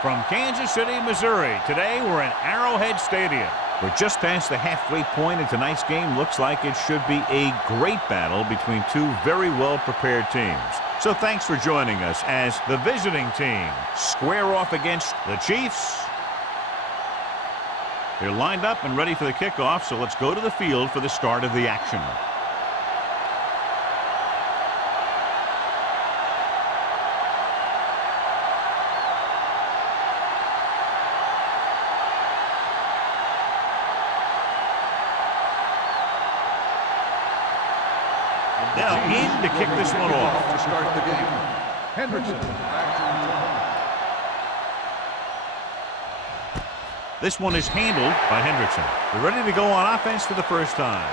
From Kansas City, Missouri, today we're in Arrowhead Stadium. We're just past the halfway point, and tonight's game looks like it should be a great battle between two very well-prepared teams. So thanks for joining us as the visiting team square off against the Chiefs. They're lined up and ready for the kickoff, so let's go to the field for the start of the action. Now in to kick this one off. To start the game, Hendrickson back to return. This one is handled by Hendrickson. They're ready to go on offense for the first time.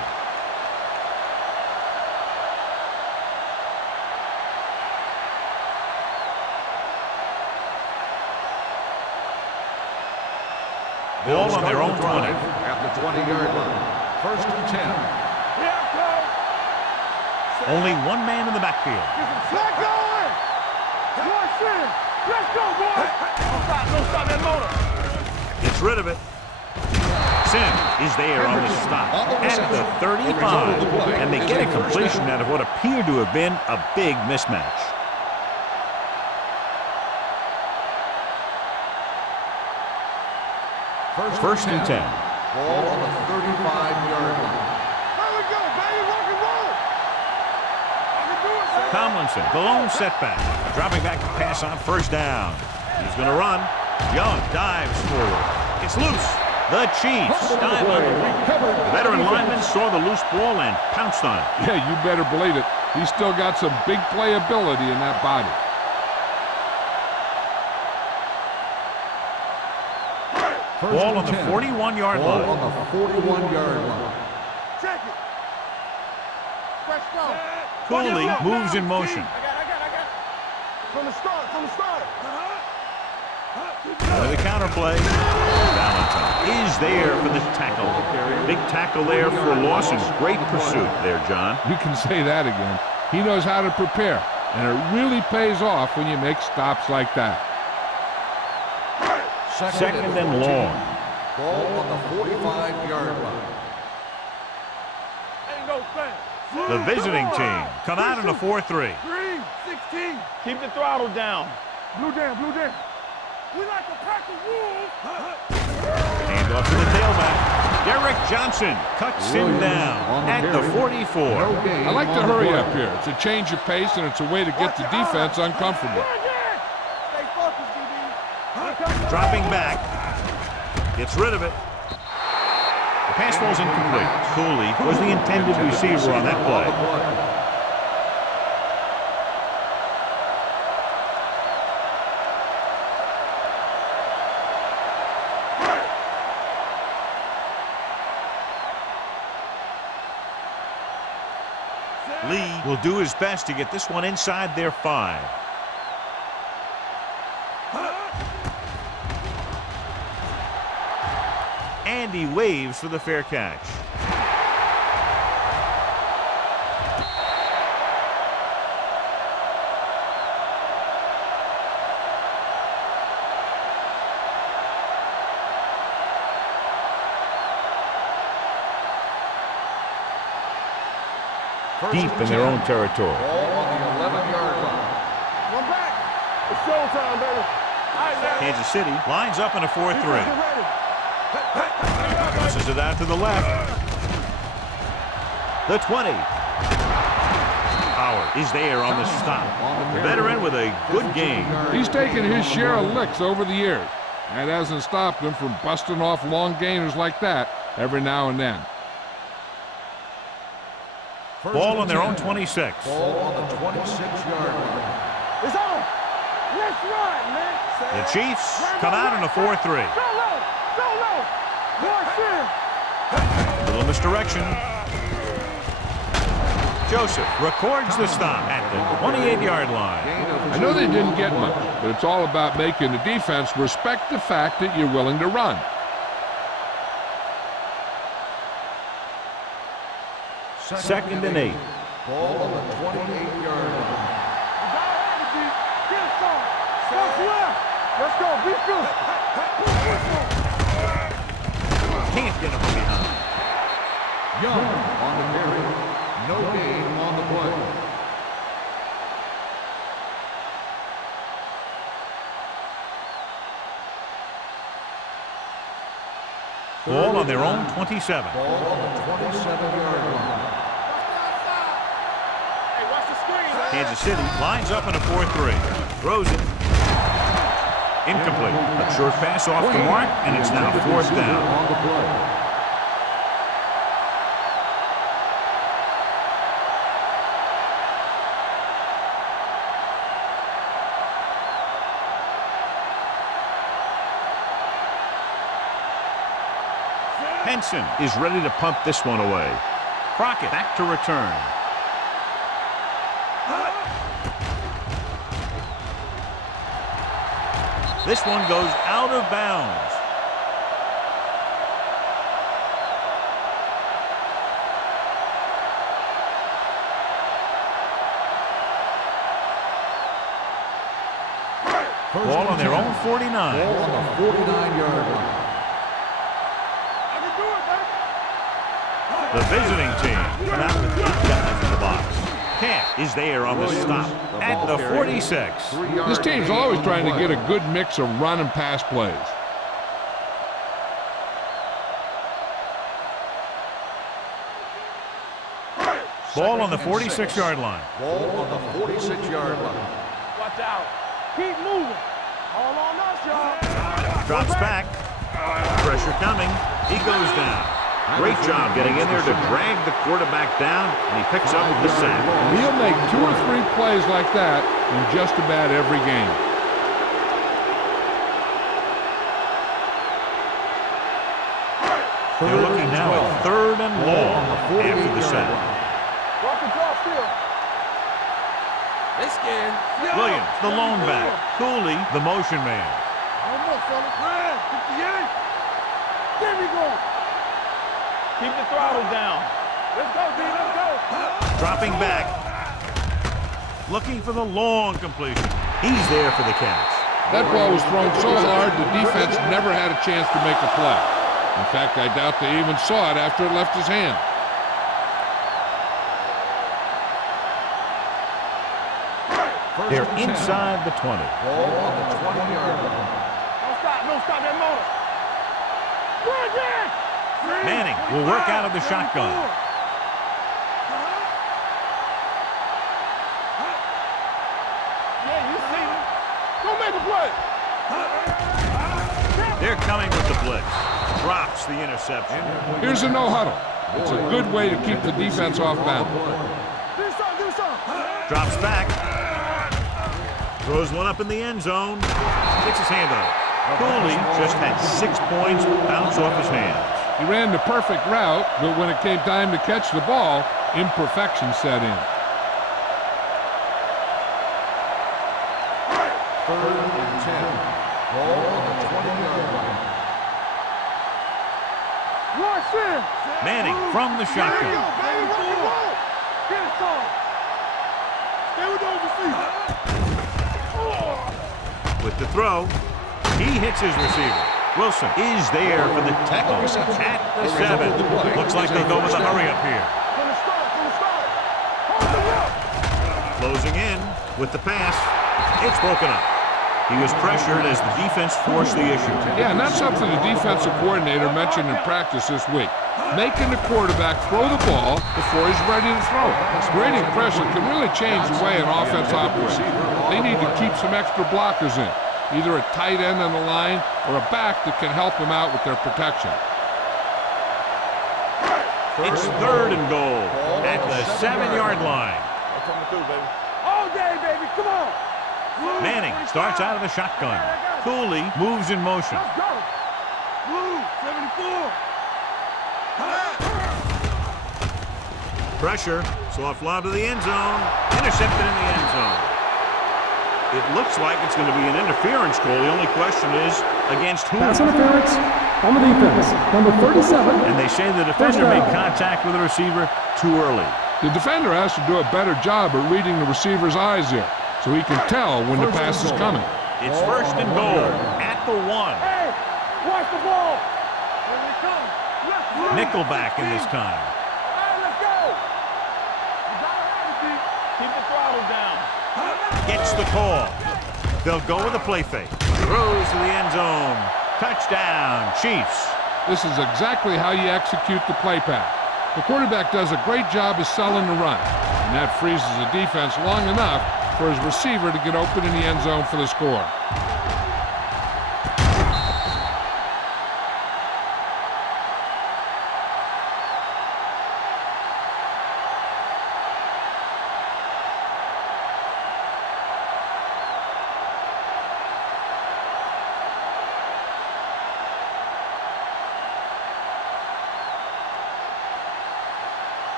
Ball on their own 20. At the 20-yard line. First and 10. Only one man in the backfield. Let going! Let's go, boys! Don't stop that motor! Gets rid of it. Sim is there on the stop at the 35. And they get a completion out of what appeared to have been a big mismatch. First and 10. Ball on the 35-yard line. There we go, baby! Rock and roll! Tomlinson, the lone setback. Dropping back to pass on first down. He's going to run. Young dives forward. It's loose. The Chiefs dive on it. The veteran lineman saw the loose ball and pounced on it. Yeah, you better believe it. He's still got some big playability in that body. Ball on the 41-yard line. Ball on the 41-yard line. Check it! Fresh start. Cooley moves in motion. I got it. From the start. The counter play. Valentine is there for the tackle. Big tackle there for Lawson. Great pursuit there, John. You can say that again. He knows how to prepare, and it really pays off when you make stops like that. Second and long. Ball on the 45-yard line. Ain't no thing. The visiting team come out in a 4-3. 3, 16. Keep the throttle down. Blue down. We like a pack of wolves. Hand off to the tailback. Derek Johnson cuts him down at the 44. I like to hurry up here. It's a change of pace, and it's a way to get the defense uncomfortable. Stay focused, DB. Dropping back. Gets rid of it. The pass ball's incomplete. Cooley was the intended receiver on that play. Lee will do his best to get this one inside their 5. And he waves for the fair catch. Deep in their own territory. Ball on the 11-yard line. One back. It's showtime, baby. Kansas City lines up in a 4-3. Crosses it out to the left. The 20. Howard is there on the stop. The veteran with a good game. He's taken his share of licks over the years. That hasn't stopped him from busting off long gainers like that every now and then. Ball on their own 26. Ball on the 26-yard line. It's on. Let's run, man. The Chiefs come out in a 4-3. Go low. Go low. Rush in. Little misdirection. Joseph records the stop at the 28-yard line. I know they didn't get much, but it's all about making the defense respect the fact that you're willing to run. Second and 8. Ball on the 28-yard line. Get us on. What's left? Let's go. Be good. Can't get him from behind. Young on the carry. No gain on the play. Ball on their own 27. Ball on the 27-yard line. Hey, watch the screen. Kansas City lines up in a 4-3. Throws it. Incomplete. A short pass off the mark, and it's now 4th down. On the play. Henson is ready to punt this one away. Crockett back to return. This one goes out of bounds. Ball on their own 49. Ball on the 49-yard line. The visiting team come out with 8 guys in the box. Camp is there on the stop at the 46. This team's always trying to get a good mix of run and pass plays. Ball on the 46-yard line. Ball on the 46-yard line. Watch out. Keep moving. All on us, y'all. Drops back. Pressure coming. He goes down. Great job getting in there to drag the quarterback down, and he picks up the sack. He'll make 2 or 3 plays like that in just about every game. They're looking now at 3rd and long after the sack. Walk the draw still. They scared. Williams, the lone back. Cooley, the motion man. Almost, fella. 58. There we go. Keep the throttle down. Let's go, D. Let's go. Dropping back. Looking for the long completion. He's there for the catch. That ball was thrown so hard the defense never had a chance to make a play. In fact, I doubt they even saw it after it left his hand. They're inside the 20. Ball on the 20-yard line. Don't stop that motor. Run again. Manning will work out of the shotgun. Yeah, you see him. Go make a play. They're coming with the blitz. Drops the interception. Here's a no-huddle. It's a good way to keep the defense off balance. Do something. Drops back. Throws one up in the end zone. Gets his hand up. Cooley just had 6 points bounce off his hands. He ran the perfect route, but when it came time to catch the ball, imperfection set in. 3rd and 10. Ball on the 20-yard line. Rush in. Manning from the shotgun. Baby, rock and roll. Get it on. Stay with those receivers. With the throw, he hits his receiver. Wilson is there for the tackle at the 7. Looks like they'll go with a hurry up here. From the start. Hold the rock. Closing in with the pass. It's broken up. He was pressured as the defense forced the issue. Yeah, and that's something the defensive coordinator mentioned in practice this week. Making the quarterback throw the ball before he's ready to throw it. Creating pressure can really change the way an offense operates. They need to keep some extra blockers in, either a tight end on the line or a back that can help them out with their protection. It's 3rd and goal at the 7-yard line. They're coming through, baby. All day, baby. Come on. Manning starts out of the shotgun. Cooley moves in motion. Let's go. Blue, 74. Pressure. Soft lob to the end zone. Intercepted in the end zone. It looks like it's going to be an interference call. The only question is against whom? Pass interference on the defense. Number 37. And they say the defender made contact with the receiver too early. The defender has to do a better job at reading the receiver's eyes here, so he can tell when the pass is coming. It's first and goal at the 1. Hey, watch the ball. Here we come. Nickelback in this time. Hey, let's go. You gotta have it, D. Keep the throttle down. Gets the call. They'll go with a play fake. Throws to the end zone. Touchdown, Chiefs. This is exactly how you execute the play pass. The quarterback does a great job of selling the run, and that freezes the defense long enough for his receiver to get open in the end zone for the score.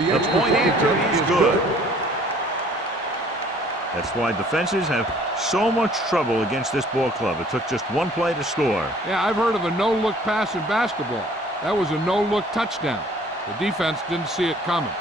The point after is good. That's why defenses have so much trouble against this ball club. It took just one play to score. Yeah, I've heard of a no-look pass in basketball. That was a no-look touchdown. The defense didn't see it coming.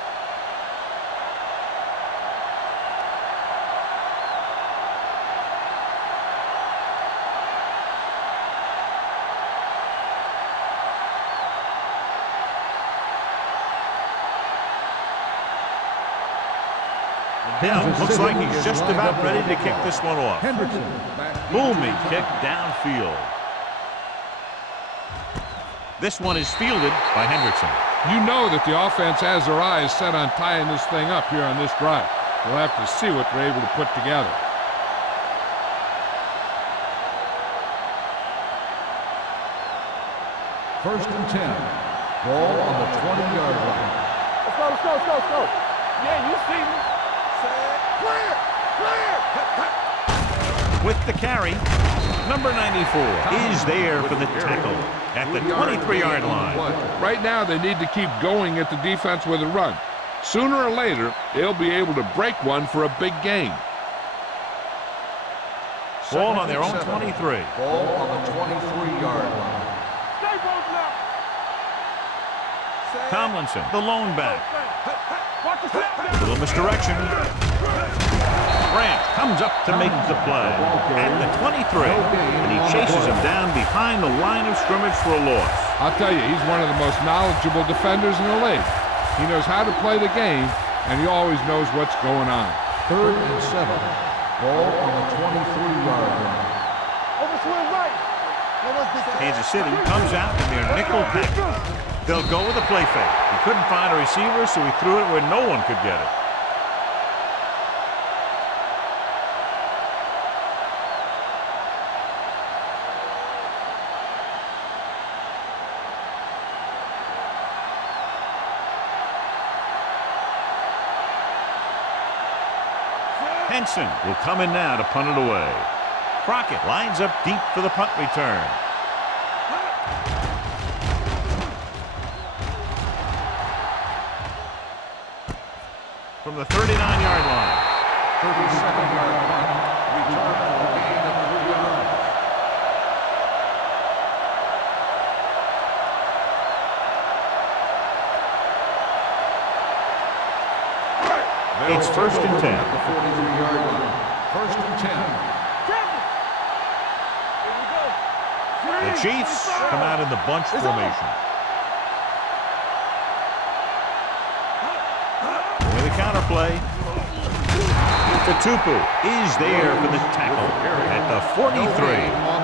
Now, looks like he's just about ready to kick this one off. Booming kick downfield. This one is fielded by Hendrickson. You know that the offense has their eyes set on tying this thing up here on this drive. We'll have to see what they're able to put together. First and 10. Ball on the 20-yard line. Let's go, let's go, let's go, let's go. Yeah, you see me. Clear! Clear! With the carry, number 94 is there for the tackle at the 23-yard line. Right now, they need to keep going at the defense with a run. Sooner or later, they'll be able to break one for a big gain. Ball on their own 23. Ball on the 23-yard line. Stay both now. Tomlinson, the lone back. Watch the snap down. Little misdirection. Grant comes up to make the play at the 23, and he chases him down behind the line of scrimmage for a loss. I'll tell you, he's one of the most knowledgeable defenders in the league. He knows how to play the game, and he always knows what's going on. Third and 7. Ball on the 23-yard line. Over swing right. Kansas City comes out in their nickel package. They'll go with a play fake. He couldn't find a receiver, so he threw it where no one could get it. Henson will come in now to punt it away. Crockett lines up deep for the punt return. From the 39-yard line. 32nd-yard punt. Return for a gain of 3 yards. It's first and 10. At the 43-yard line. First and 10. The Chiefs come out in the bunch formation. With a counter play. Tupu is there for the tackle at the 43.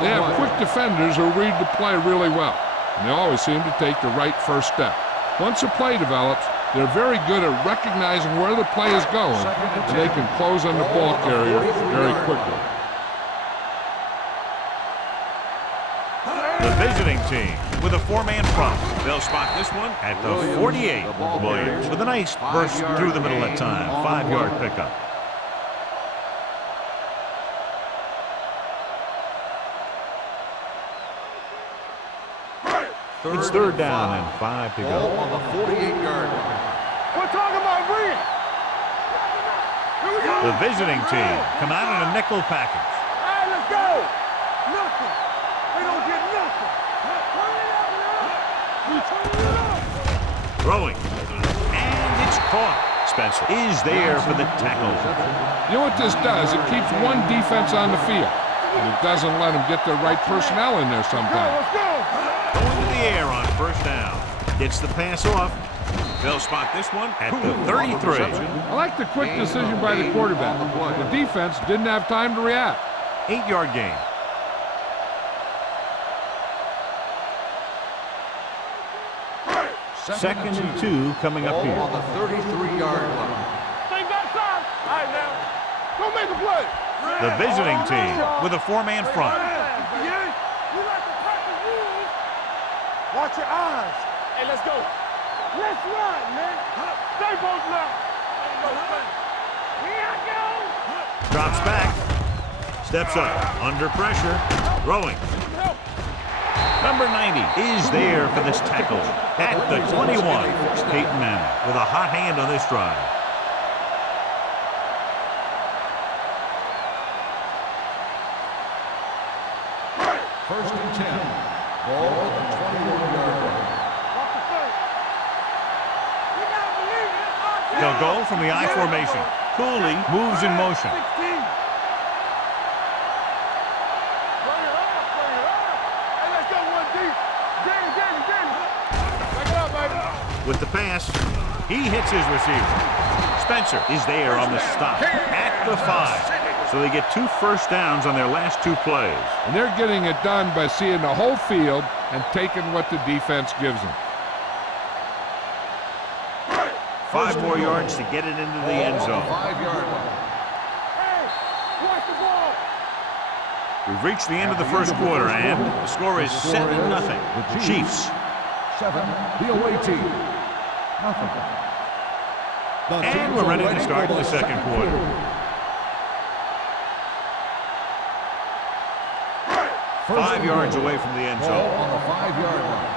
They have quick defenders who read the play really well, and they always seem to take the right first step. Once a play develops, they're very good at recognizing where the play is going, and they can close on the ball carrier very quickly. team with a 4-man front. They'll spot this one at the 48. Williams with a nice burst through the middle that time. 5-yard pickup. It's 3rd down and 5 to go. Ball on the 48-yard line. We're talking about green. Here we go. The visiting team come out in a nickel package. All right, let's go. Nothing. They don't get nothing. Turn it up, man. We turn it up. Throwing. And it's caught. Spencer is there for the tackle. You know what this does? It keeps one defense on the field, and it doesn't let them get the right personnel in there sometimes. Let's go. Going to the air on 1st down. Gets the pass off. They'll spot this one at the 33. I like the quick decision by the quarterback. The defense didn't have time to react. 8-yard gain. Second and 2 coming up Ball here. on the 33-yard line. Stay back side. All right, now. Go make a play. The visiting team with a 4-man front. You like to practice rules. Watch your eyes. Hey, let's go. Let's run, man. Stay both left. Here I go. Drops back. Steps up. Under pressure. Throwing. Number 90 is there for this tackle. At the 21, Peyton Manning with a hot hand on this drive. First and 10. Ball on the 21-yard line. They'll go from the I formation. Cooley moves in motion. With the pass, he hits his receiver. Spencer is there on the stop at the 5. So they get 2 first downs on their last 2 plays. And they're getting it done by seeing the whole field and taking what the defense gives them. 5 more yards to get it into the end zone. 5-yard line. We've reached the end of the first quarter, and the score is 7-0. Chiefs. 7, the away team. Nothing. And we're ready to start the second quarter. First 5 yards away from the end Ball zone. on the 5-yard line.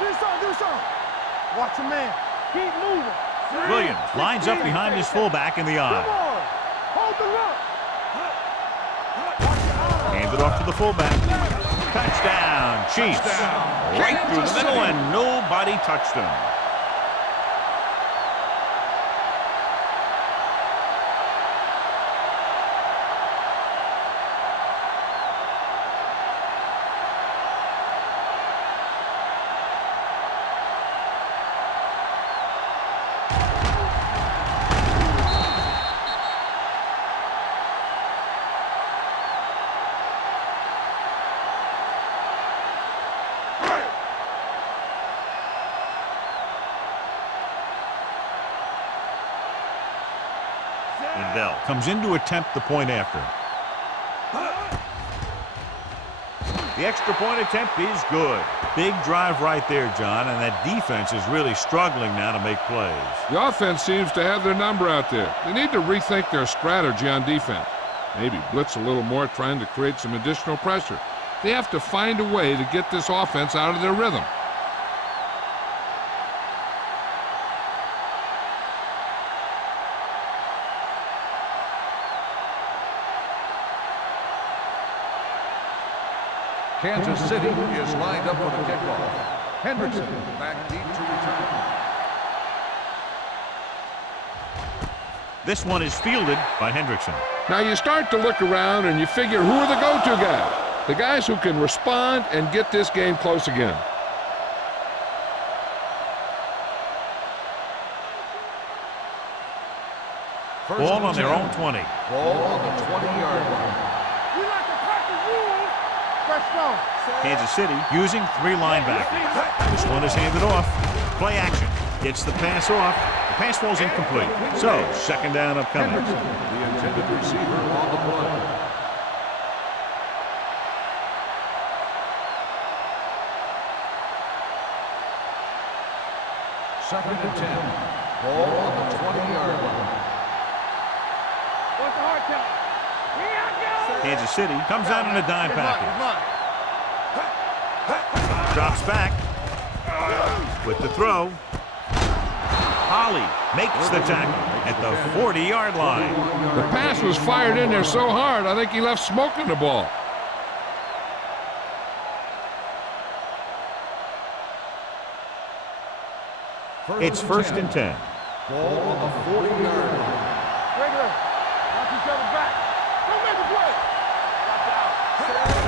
Do something. Watch your man. Keep moving. Williams lines up behind his fullback in the Come eye. on. Hold the look. Hands it off to the fullback. Touchdown, Chiefs. Right through the middle, and nobody touched him. Lindell comes in to attempt the point after. The extra point attempt is good. Big drive right there, John, and that defense is really struggling now to make plays. The offense seems to have their number out there. They need to rethink their strategy on defense. Maybe blitz a little more, trying to create some additional pressure. They have to find a way to get this offense out of their rhythm. Kansas City is lined up for the kickoff. Hendrickson back deep to return. This one is fielded by Hendrickson. Now you start to look around and you figure, who are the go-to guys? The guys who can respond and get this game close again. Ball on their own 20. Ball on the 20-yard line. We like to practice rules. Fresh on. Kansas City using 3 linebackers. This one is handed off. Play action. Gets the pass off. The pass falls incomplete. So, second down upcoming. Hendrickson, the intended receiver on the play. Second and 10. Ball on the 20-yard line. What's the hard count? Here I go! Kansas City comes out in a dime package. Drops back with the throw. Holly makes the tackle at the 40-yard line. The pass was fired in there so hard, I think he left smoke in the ball. It's first and 10. Ball on the 40-yard line. Regular. Watch each other back. Don't make a play. Watch out.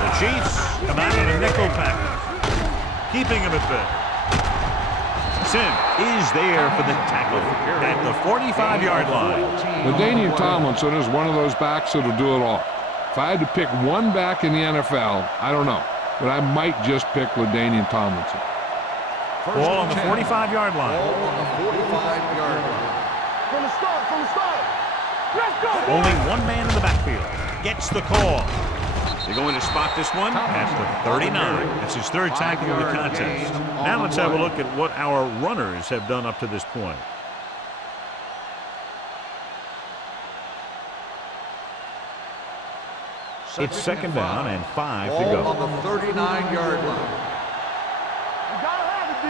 The Chiefs come out in a nickel package, keeping him at bay. Sim is there for the tackle at the 45-yard line. LaDainian Tomlinson is one of those backs that'll do it all. If I had to pick one back in the NFL, I don't know, but I might just pick LaDainian Tomlinson. Ball on the 45-yard line. Ball on the 45-yard line. From the start. Let's go. Only one man in the backfield gets the call. They're going to spot this one at the 39. That's his third tackle of the contest. Now let's have a look at what our runners have done up to this point. It's second down and 5 to Ball go. on the 39-yard line. You gotta have it, D.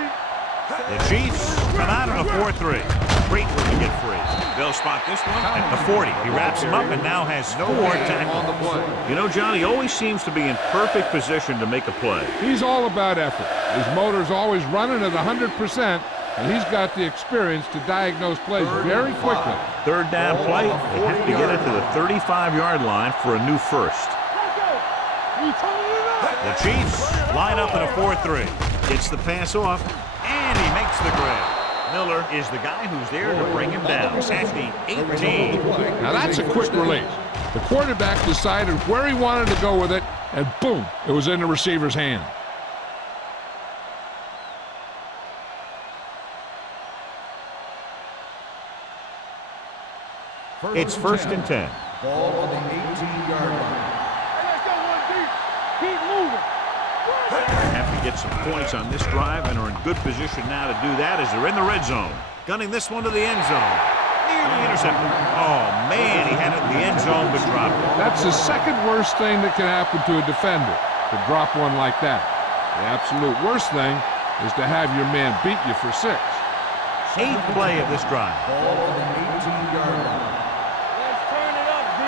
The Chiefs come out on a 4-3. Great when to get free. They'll spot this one at the 40. He wraps him up and now has 4 tackles. On the play. You know, John, he always seems to be in perfect position to make a play. He's all about effort. His motor's always running at 100%, and he's got the experience to diagnose plays very quickly. Third down play. They have to get it to the 35-yard line for a new first. Let's go. You told it up. The Chiefs line up in a 4-3. Gets the pass off, and he makes the grab. Miller is the guy who's there to bring him down. He's at the 18. Now that's a quick release. The quarterback decided where he wanted to go with it, and boom, it was in the receiver's hand. It's first and 10. Ball on the 18-yard line. Hey, let's go, 1D. Keep moving. They have to get some points on this drive and are in good position now to do that as they're in the red zone. Gunning this one to the end zone. Nearly intercepted. Oh, man, he had it in the end zone but dropped it. That's the second worst thing that can happen to a defender, to drop one like that. The absolute worst thing is to have your man beat you for 6. 8th play of this drive. Ball on the 18-yard line. Let's turn it up, D.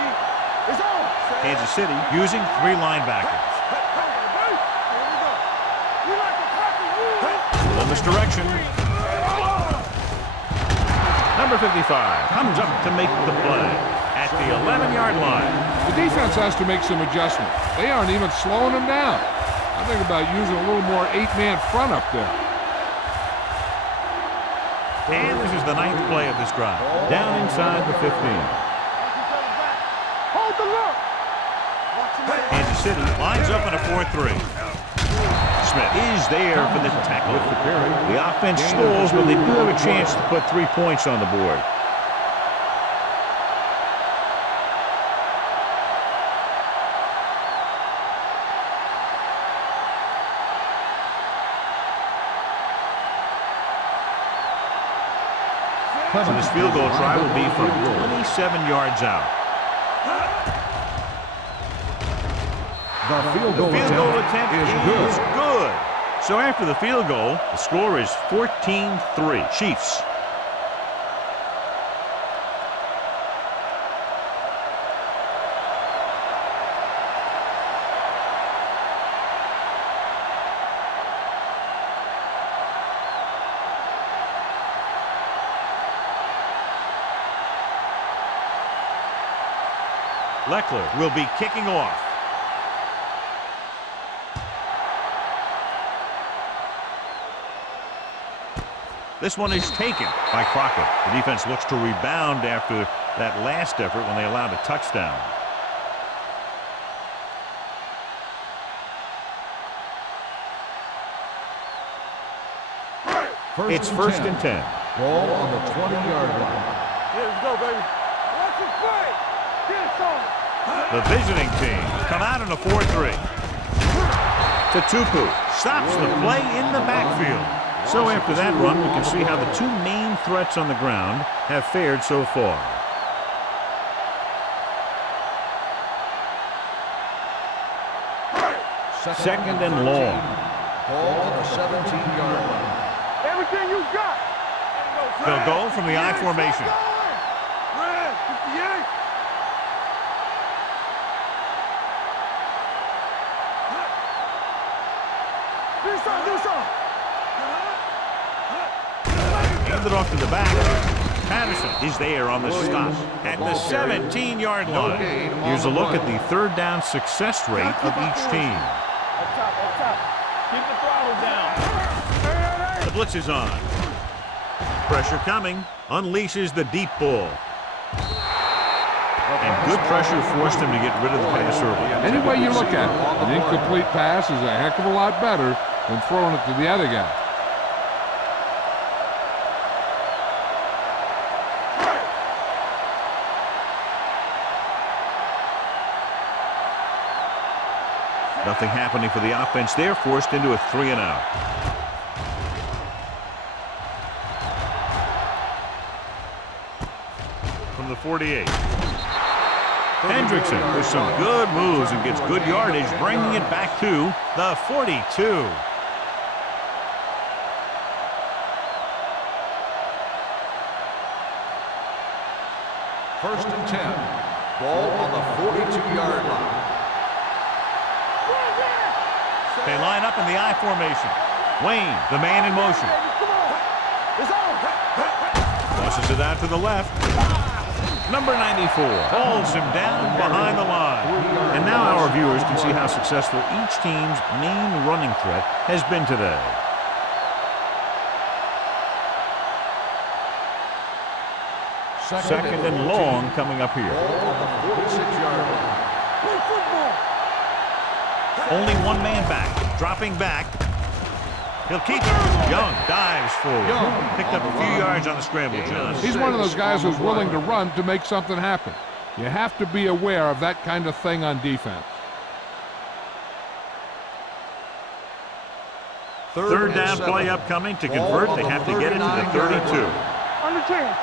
It's on. Kansas City using 3 linebackers. Little misdirection. Number 55 comes up to make the play at the 11-yard line. The defense has to make some adjustments. They aren't even slowing them down. I think about using a little more 8-man front up there. And this is the 9th play of this drive. Down inside the 15. Hold the look. Kansas City lines up in a 4-3. Smith is there for the tackle. The offense stalls, but they do have a chance to put 3 points on the board. So this field goal try will be from 27 yards out. The field The field goal attempt is good. So after the field goal, the score is 14-3. Chiefs. Leckler will be kicking off. This one is taken by Crockett. The defense looks to rebound after that last effort when they allowed a touchdown. It's first and 10. Ball on the 20-yard line. Here, let's go, baby. Watch it play. Get it on. The visiting team come out in a 4-3. Tupu stops the play in the backfield. So after that run, we can see how the two main threats on the ground have fared so far. Second and long. Ball on the 17-yard line. Everything you got. They'll go from the I formation. Red, 58. Do something. Hand it off to the back. Patterson is there on the stop at the 17-yard line. Here's a look at the third down success rate of each team. Up top. Keep the throttle down. The blitz is on. Pressure coming. Unleashes the deep ball. And good pressure forced him to get rid of the pass early. Any way you look at it, an incomplete pass is a heck of a lot better than throwing it to the other guy. Nothing happening for the offense there, forced into a 3-and-out. From the 48. Hendrickson with some good moves and gets good yardage, bringing it back to the 42. First and 10. Ball on the 42-yard line. They line up in the I formation. Wayne, the man in motion. Tosses it out to the left. Number 94 holds him down behind the line. And now our viewers can see how successful each team's main running threat has been today. Second and long coming up here. Ball on the 46-yard line. Only one man back. Dropping back. He'll keep it. Young dives forward. Picked up a few yards on the scramble, John. He's one of those guys who's willing to run to make something happen. You have to be aware of that kind of thing on defense. Third down play upcoming. To convert, they have to get it to the 32. Under 10.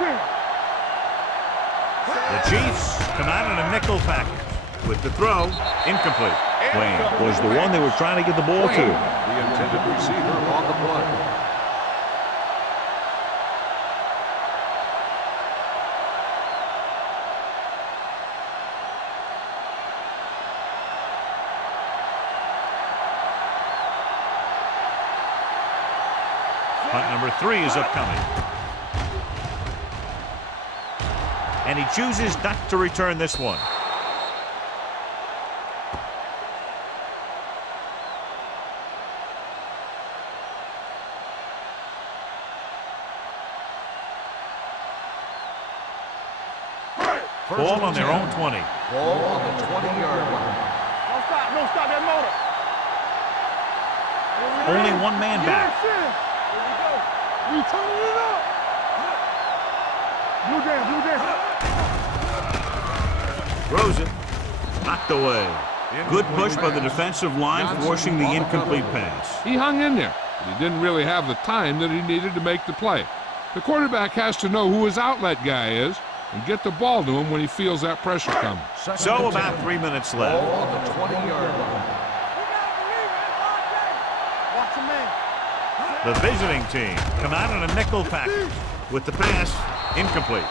The Chiefs come out in a nickel package. With the throw, incomplete. Wayne was the one they were trying to get the ball to. The intended receiver on the play. Punt number 3 is upcoming. And he chooses not to return this one. Ball on their own 20. Ball on the 20-yard line. Don't stop that motor. Only one man back. Here we go. We turning it up. Blue down. Throws it. Knocked away. Good push by the defensive line, forcing the incomplete pass. He hung in there, but he didn't really have the time that he needed to make the play. The quarterback has to know who his outlet guy is and get the ball to him when he feels that pressure coming. So about 3 minutes left. Ball on the 20-yard line. Watch him, man. The visiting team come out in a nickel package. With the pass, incomplete.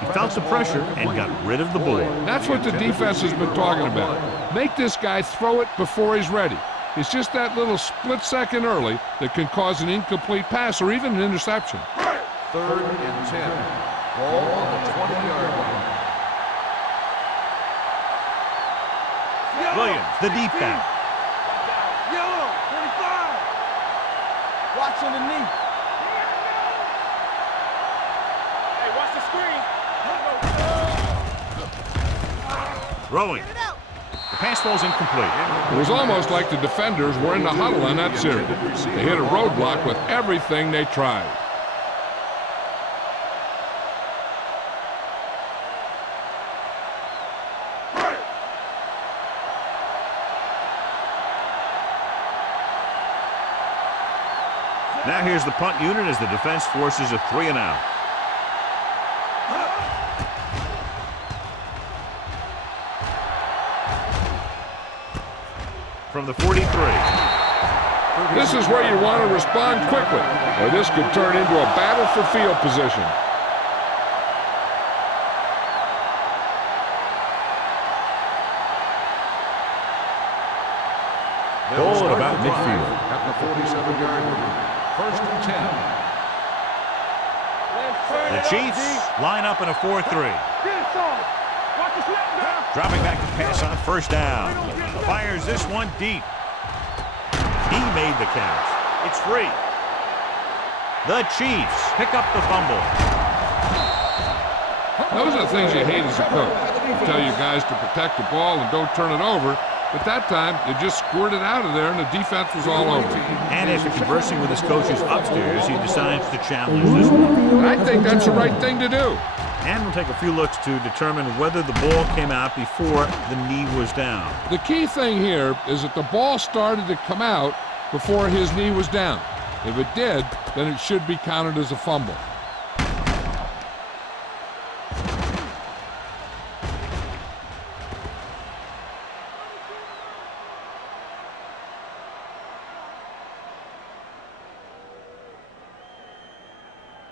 He felt the pressure and got rid of the ball. That's what the defense has been talking about. Make this guy throw it before he's ready. It's just that little split second early that can cause an incomplete pass or even an interception. Third and 10. Ball on the 20-yard line. Williams, the deep back. Yellow, 25. Watch underneath. Hey, watch the screen. Throwing. The pass falls incomplete. It was almost like the defenders were in the huddle on that series. They hit a roadblock with everything they tried. Now here's the punt unit as the defense forces a 3-and-out. From the 43. This is where you want to respond quickly, or this could turn into a battle for field position. Goal at about midfield. At the 47-yard line. First and 10. The Chiefs line up in a 4-3. Dropping back to pass on first down. Fires this one deep. He made the catch. It's free. The Chiefs pick up the fumble. Those are the things you hate as a coach. Tell you guys to protect the ball and don't turn it over. But that time, it just squirted out of there, and the defense was all over. And after conversing with his coaches upstairs, he decides to challenge this one. And I think that's the right thing to do. And we'll take a few looks to determine whether the ball came out before the knee was down. The key thing here is that the ball started to come out before his knee was down. If it did, then it should be counted as a fumble.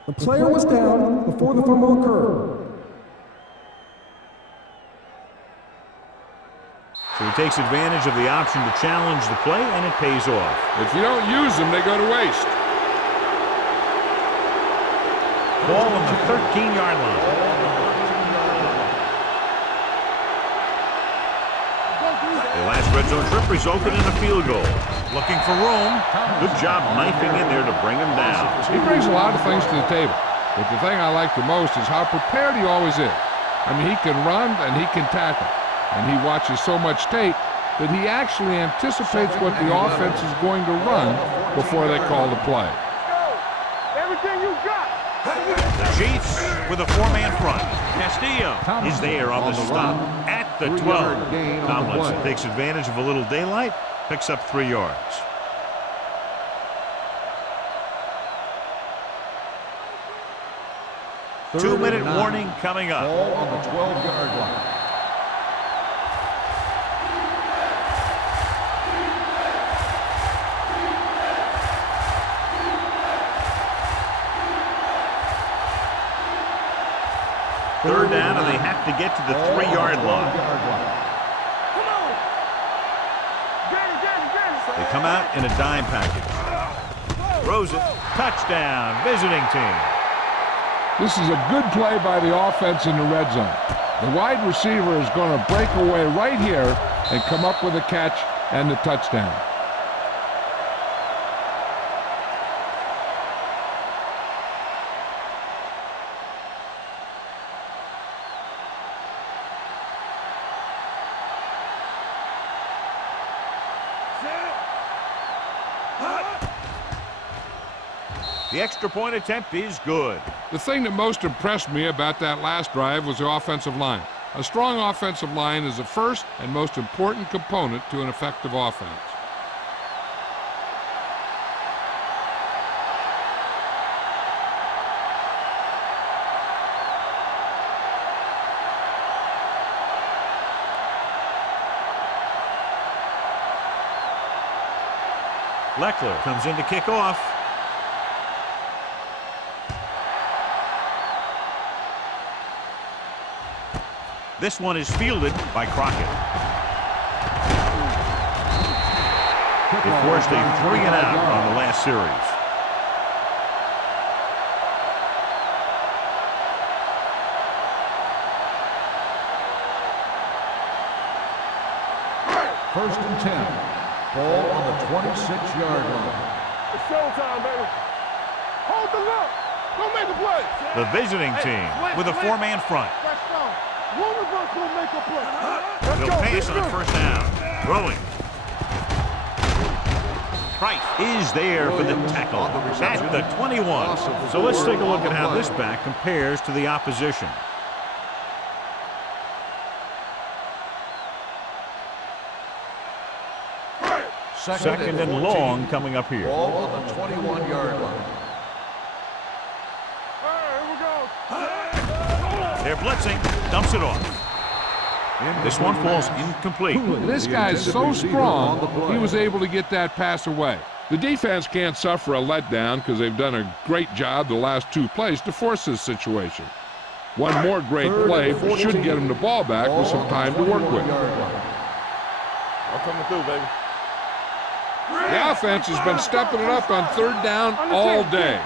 The player was down before the fumble occurred. So he takes advantage of the option to challenge the play, and it pays off. If you don't use them, they go to waste. Ball on the 13-yard line. The last red zone trip resulted in a field goal. Looking for room. Good job knifing in there to bring him down. He brings a lot of things to the table, but the thing I like the most is how prepared he always is. I mean, he can run and he can tackle, and he watches so much tape that he actually anticipates what the offense is going to run before they call the play. Everything you got. The Chiefs with a 4-man front. Castillo is there on the stop at the 12. Tomlinson takes advantage of a little daylight, picks up 3 yards. Two-minute warning coming up. Ball on the 12-yard line. Third down, and they have to get to the 3-yard line. They come out in a dime package. Throws it. Touchdown. Visiting team. This is a good play by the offense in the red zone. The wide receiver is going to break away right here and come up with a catch and the touchdown. The extra point attempt is good. The thing that most impressed me about that last drive was the offensive line. A strong offensive line is the first and most important component to an effective offense. Leckler comes in to kick off. This one is fielded by Crockett. They forced a 3-and-out on the last series. First and 10. Ball on the 26-yard line. It's showtime, baby. Hold the look. Don't make a play. The visiting team with a 4-man front. One of us will make a play. They'll pass on first down. Throwing. Price is there for the tackle at the 21. So let's take a look at how this back compares to the opposition. Second and long coming up here. Ball on the 21-yard line. They're blitzing. Dumps it off. This one falls incomplete. This guy's so strong, he was able to get that pass away. The defense can't suffer a letdown because they've done a great job the last 2 plays to force this situation. One more great play should get him the ball back with some time to work with. I'm coming through, baby. The offense has been stepping it up on 3rd down all day.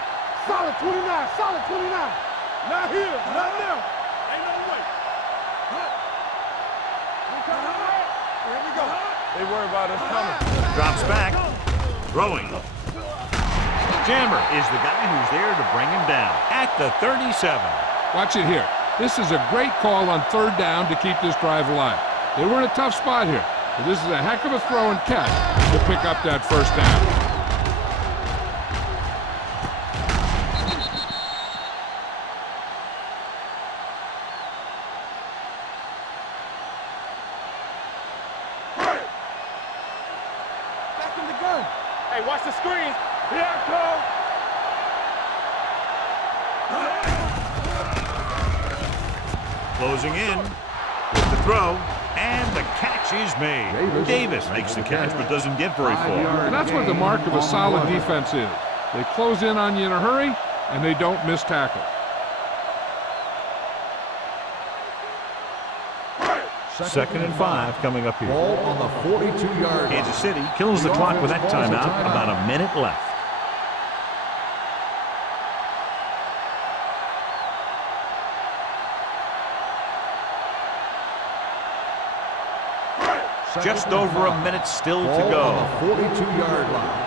Solid 29, solid 29. Not here, not now. Ain't no way. Here we go. They worry about us coming. Drops back. Throwing. Jammer is the guy who's there to bring him down at the 37. Watch it here. This is a great call on 3rd down to keep this drive alive. They were in a tough spot here, but this is a heck of a throw and catch to pick up that 1st down. Hey, watch the screen. Here I come. Closing in with the throw, and the catch is made. Davis makes the catch but doesn't get very far. And that's what the mark of a solid defense is. They close in on you in a hurry, and they don't miss tackle. Second and 5 coming up here. Ball on the 42-yard line. Kansas City kills the clock with that timeout. About a minute left. Just over a minute still to go. On the 42-yard line.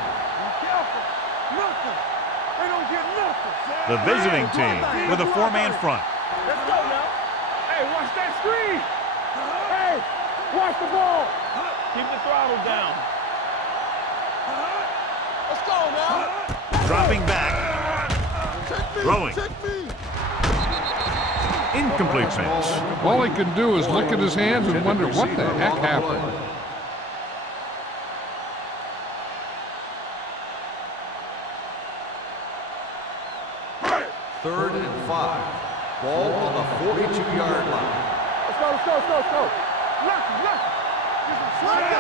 The visiting team with a 4-man front. Let's go now. Hey, watch that screen. Hey, watch the ball. Keep the throttle down. Let's go now. Dropping back. Throwing. Incomplete pass. All he can do is look at his hands and wonder what the heck happened. Third and 5. Ball on the 42-yard line. Let's go, let's go, let's go, let's go.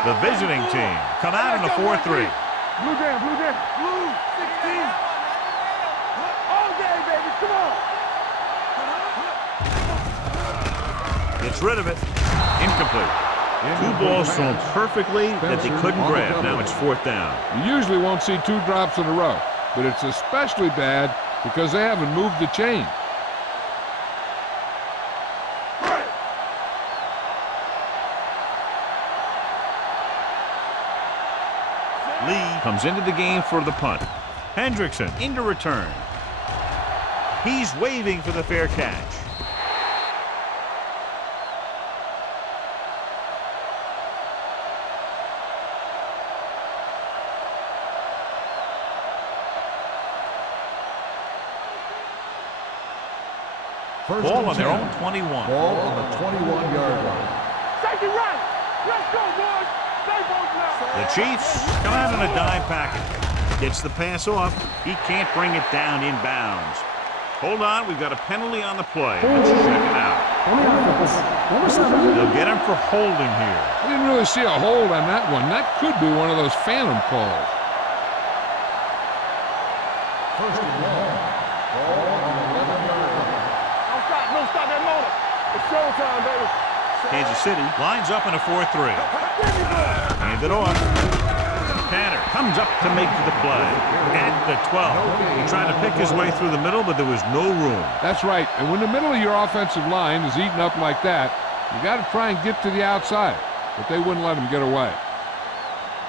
The visiting team come out in a 4-3. Blue jam, blue jam. Blue, 16. All day, baby, come on. Gets rid of it. Incomplete. 2 balls thrown perfectly that they couldn't grab. Now it's 4th down. You usually won't see 2 drops in a row, but it's especially bad because they haven't moved the chain. Lee comes into the game for the punt. Hendrickson into return. He's waving for the fair catch. Ball on their own 21. Ball on the 21-yard line. Safety right. Let's go, boys. They both now. The Chiefs come out in a dive package. Gets the pass off. He can't bring it down inbounds. Hold on, we've got a penalty on the play. Let's check it out. They'll get him for holding here. I didn't really see a hold on that one. That could be one of those phantom calls. First and long. Ball on the 11-yard line. Don't stop that motor. It's showtime, baby. Kansas City lines up in a 4-3. Hand it off. Tanner comes up to make the play. At the 12. He tried to pick his way through the middle, but there was no room. That's right. And when the middle of your offensive line is eaten up like that, you got to try and get to the outside. But they wouldn't let him get away.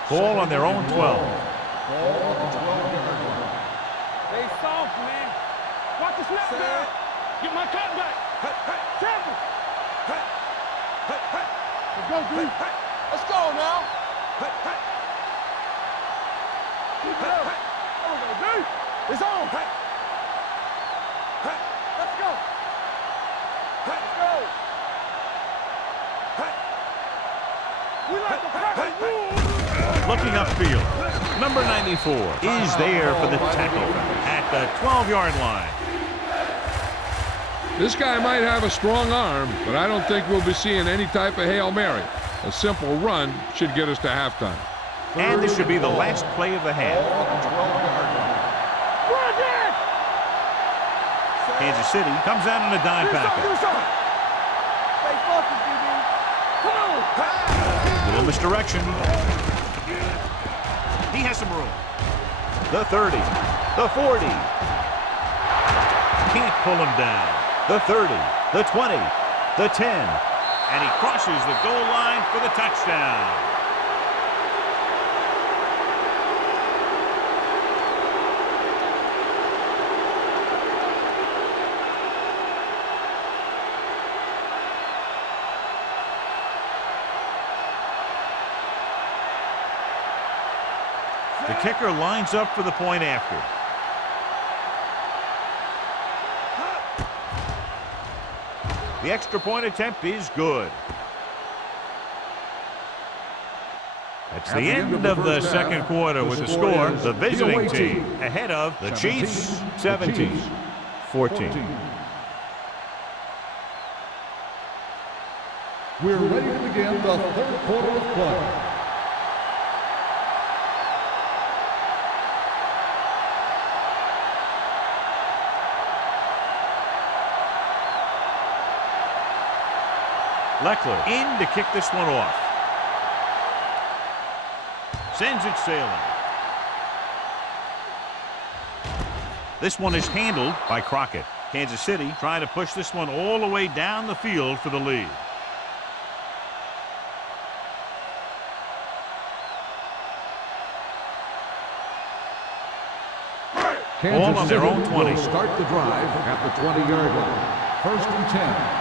Ball on their own 12. Ball on the 12-yard line. They soft, man. Watch the snap down. Get my cut back. Champion. Let's go, D. Let's go now. Keep it up. There we go, D. It's on. Let's go. Let's go. Looking upfield, number 94 is there for the tackle at the 12-yard line. This guy might have a strong arm, but I don't think we'll be seeing any type of Hail Mary. A simple run should get us to halftime. And this should be the last play of the half. Kansas City comes out on a dime package. Little misdirection. He has some room. The 30, the 40. Can't pull him down. The 30, the 20, the 10. And he crosses the goal line for the touchdown. The kicker lines up for the point after. The extra point attempt is good. That's the end of the second quarter with the score. The visiting team ahead of the Chiefs, 17-14. We're ready to begin the third quarter of play. Leckler in to kick this one off. Sends it sailing. This one is handled by Crockett. Kansas City trying to push this one all the way down the field for the lead. Ball on their own 20. Will start the drive at the 20-yard line. 1st and 10.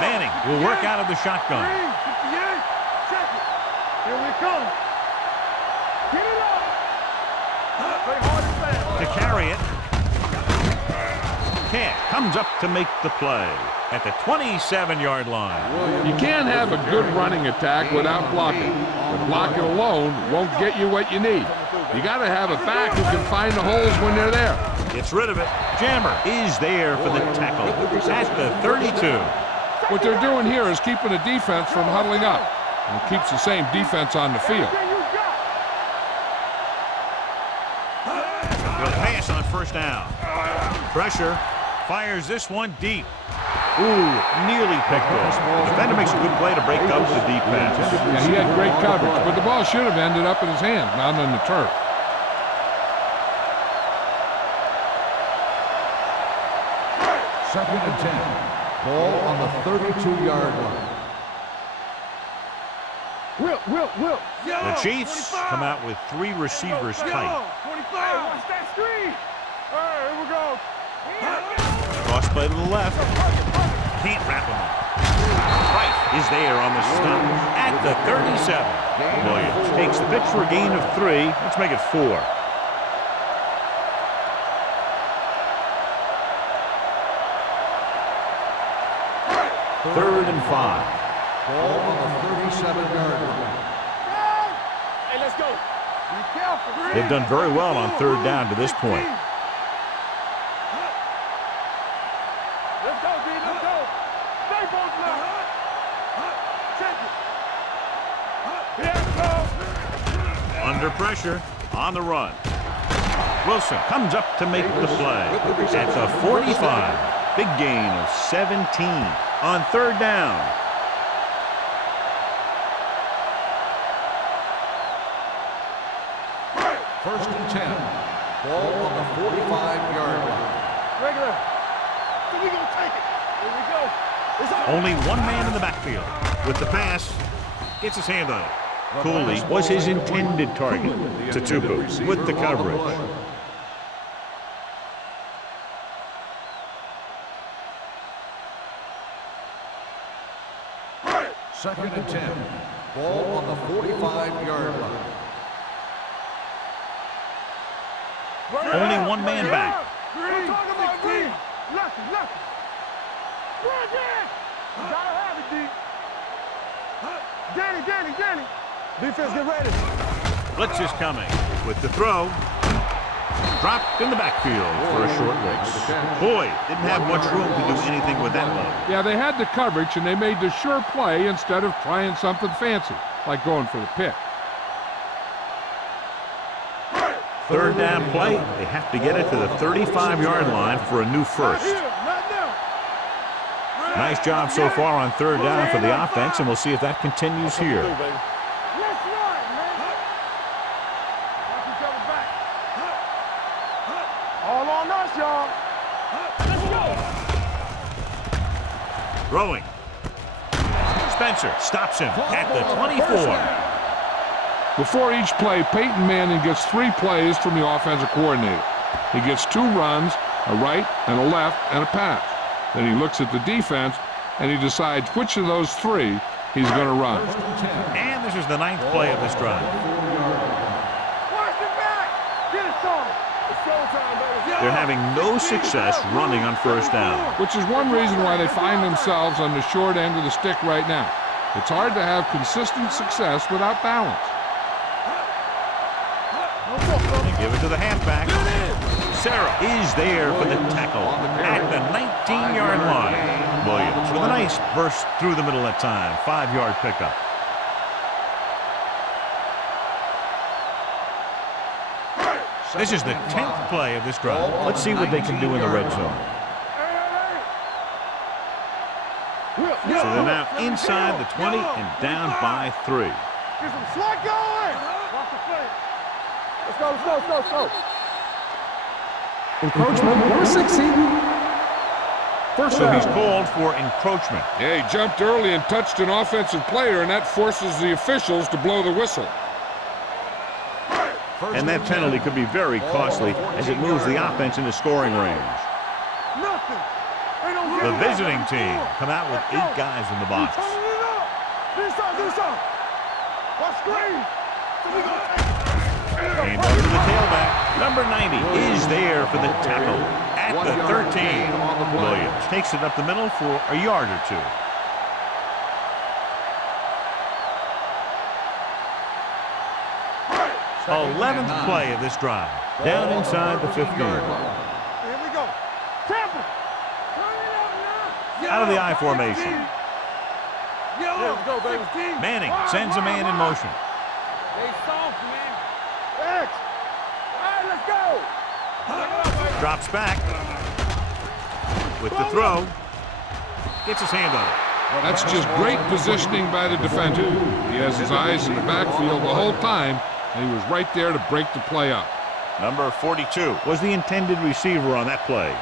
Manning will work out of the shotgun. Here we come. Get it up. Play hard and fast. To carry it. Cat comes up to make the play at the 27-yard line. You can't have a good running attack without blocking. But blocking alone won't get you what you need. You got to have a back who can find the holes when they're there. Gets rid of it. Jammer is there for the tackle at the 32. What they're doing here is keeping the defense from huddling up. And it keeps the same defense on the field. Good pass on 1st down. Pressure. Fires this one deep. Ooh, nearly picked off. The defender makes a good play to break up the deep pass. Yeah, he had great coverage, but the ball should have ended up in his hands, not on the turf. Second and 10. Ball on the 32-yard line. Will. The Chiefs come out with 3 receivers tight. 25. Watch that screen. All right, here we go. Cross play to the left. Can't wrap him up. Wright is there on the stop at the 37. Williams takes the pitch for a gain of 3. Let's make it 4. Third and 5. Ball on the 37-yard line. Hey, let's go. Be careful. They've done very well on 3rd down to this point. Let's go, D. Let's go. Stay both left. Check it. Here we go. Under pressure, on the run. Wilson comes up to make the play at the 45. Big gain of 17 on 3rd down. First and 10. Ball on the 45-yard line. Regular. So we gonna take it. Here we go. It's on. Only one man in the backfield. With the pass, gets his hand on it. Cooley was his intended target. Tutupu with the coverage. Second and 10. Ball on the 45-yard line. Only one man back. Green. Talk about green. Lucky. Run, Dan. You gotta have it, D. Danny. Defense, get ready. Blitz is coming with the throw. Dropped in the backfield for a short loss. Boyd didn't have much room to do anything with that one. Yeah, they had the coverage, and they made the sure play instead of trying something fancy, like going for the pick. Third down play. They have to get it to the 35-yard line for a new first. Nice job so far on third down for the offense, and we'll see if that continues here. All on us, y'all. Let's go. Throwing. Spencer stops him at the 24. Before each play, Peyton Manning gets 3 plays from the offensive coordinator. He gets 2 runs, a right and a left, and a pass. Then he looks at the defense, and he decides which of those 3 he's going to run. And this is the 9th play of this drive. Watch the back. Get it started. It's showtime, baby. They're having no success running on first down. Which is one reason why they find themselves on the short end of the stick right now. It's hard to have consistent success without balance. They give it to the halfback. Sarah is there for the tackle at the 19-yard line. Williams with a nice burst through the middle that time. 5-yard pickup. This is the 10th play of this drive. Let's see what they can do in the red zone. So they're now inside the 20 and down by 3. Get some slack going. Watch the play. Let's go. Encroachment, number 16. First, so he's called for encroachment. Yeah, he jumped early and touched an offensive player, and that forces the officials to blow the whistle. And that penalty could be very costly as it moves the offense into scoring range. The visiting team come out with 8 guys in the box. And over to the tailback. Number 90 is there for the tackle at the 13. Williams takes it up the middle for a yard or 2. The 11th play of this drive. Down inside the 15. Here we go. Tampa. Out of the I formation. Let's go, baby. Manning sends a man in motion. They soft, man. X. All right, let's go. Drops back. With the throw. Gets his hand on it. That's just great positioning by the defender. He has his eyes in the backfield the whole time, and he was right there to break the play up. Number 42 was the intended receiver on that play.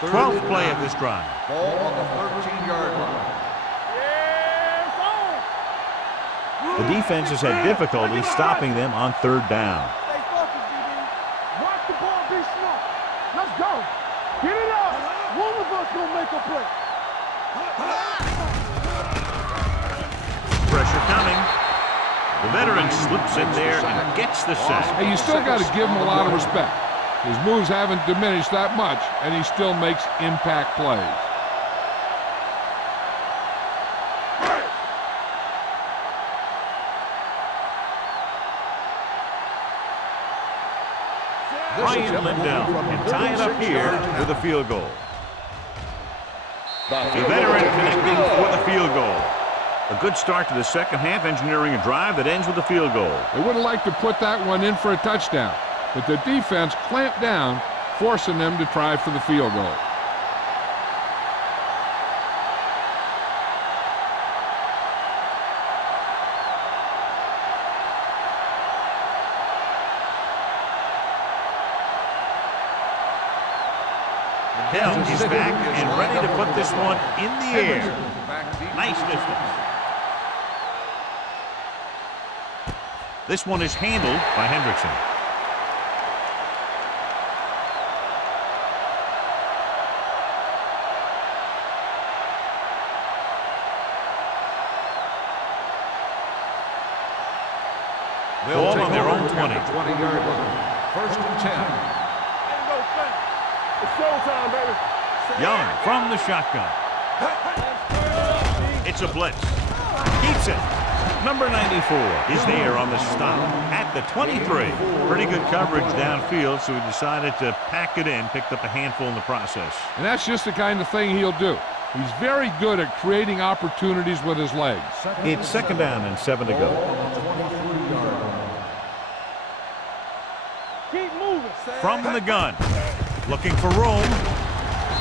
12th play of this drive. Ball on the 13-yard line. The defense has had difficulty stopping them on third down. Stay focused, DB. Watch the ball, be smart. Let's go. Get it out. One of us gonna make a play. Pressure coming. The veteran slips in there and gets the sack. Hey, you still got to give him a lot of respect. His moves haven't diminished that much, and he still makes impact plays. Ryan Lindell can tie it up here with a field goal. The veteran connecting for the field goal. A good start to the second half, engineering a drive that ends with a field goal. They would have liked to put that one in for a touchdown, but the defense clamped down, forcing them to try for the field goal. Hill is back and ready to put this one in the air. Nice distance. This one is handled by Hendrickson. Ball on their own 20. 20-yard line. First and 10. It's showtime, baby. Young from the shotgun. It's a blitz. Keeps it. Number 94 is there on the stop at the 23. Pretty good coverage downfield, so he decided to pack it in, picked up a handful in the process. And that's just the kind of thing he'll do. He's very good at creating opportunities with his legs. It's 2nd down and 7 to go. Keep moving. From the gun, looking for room.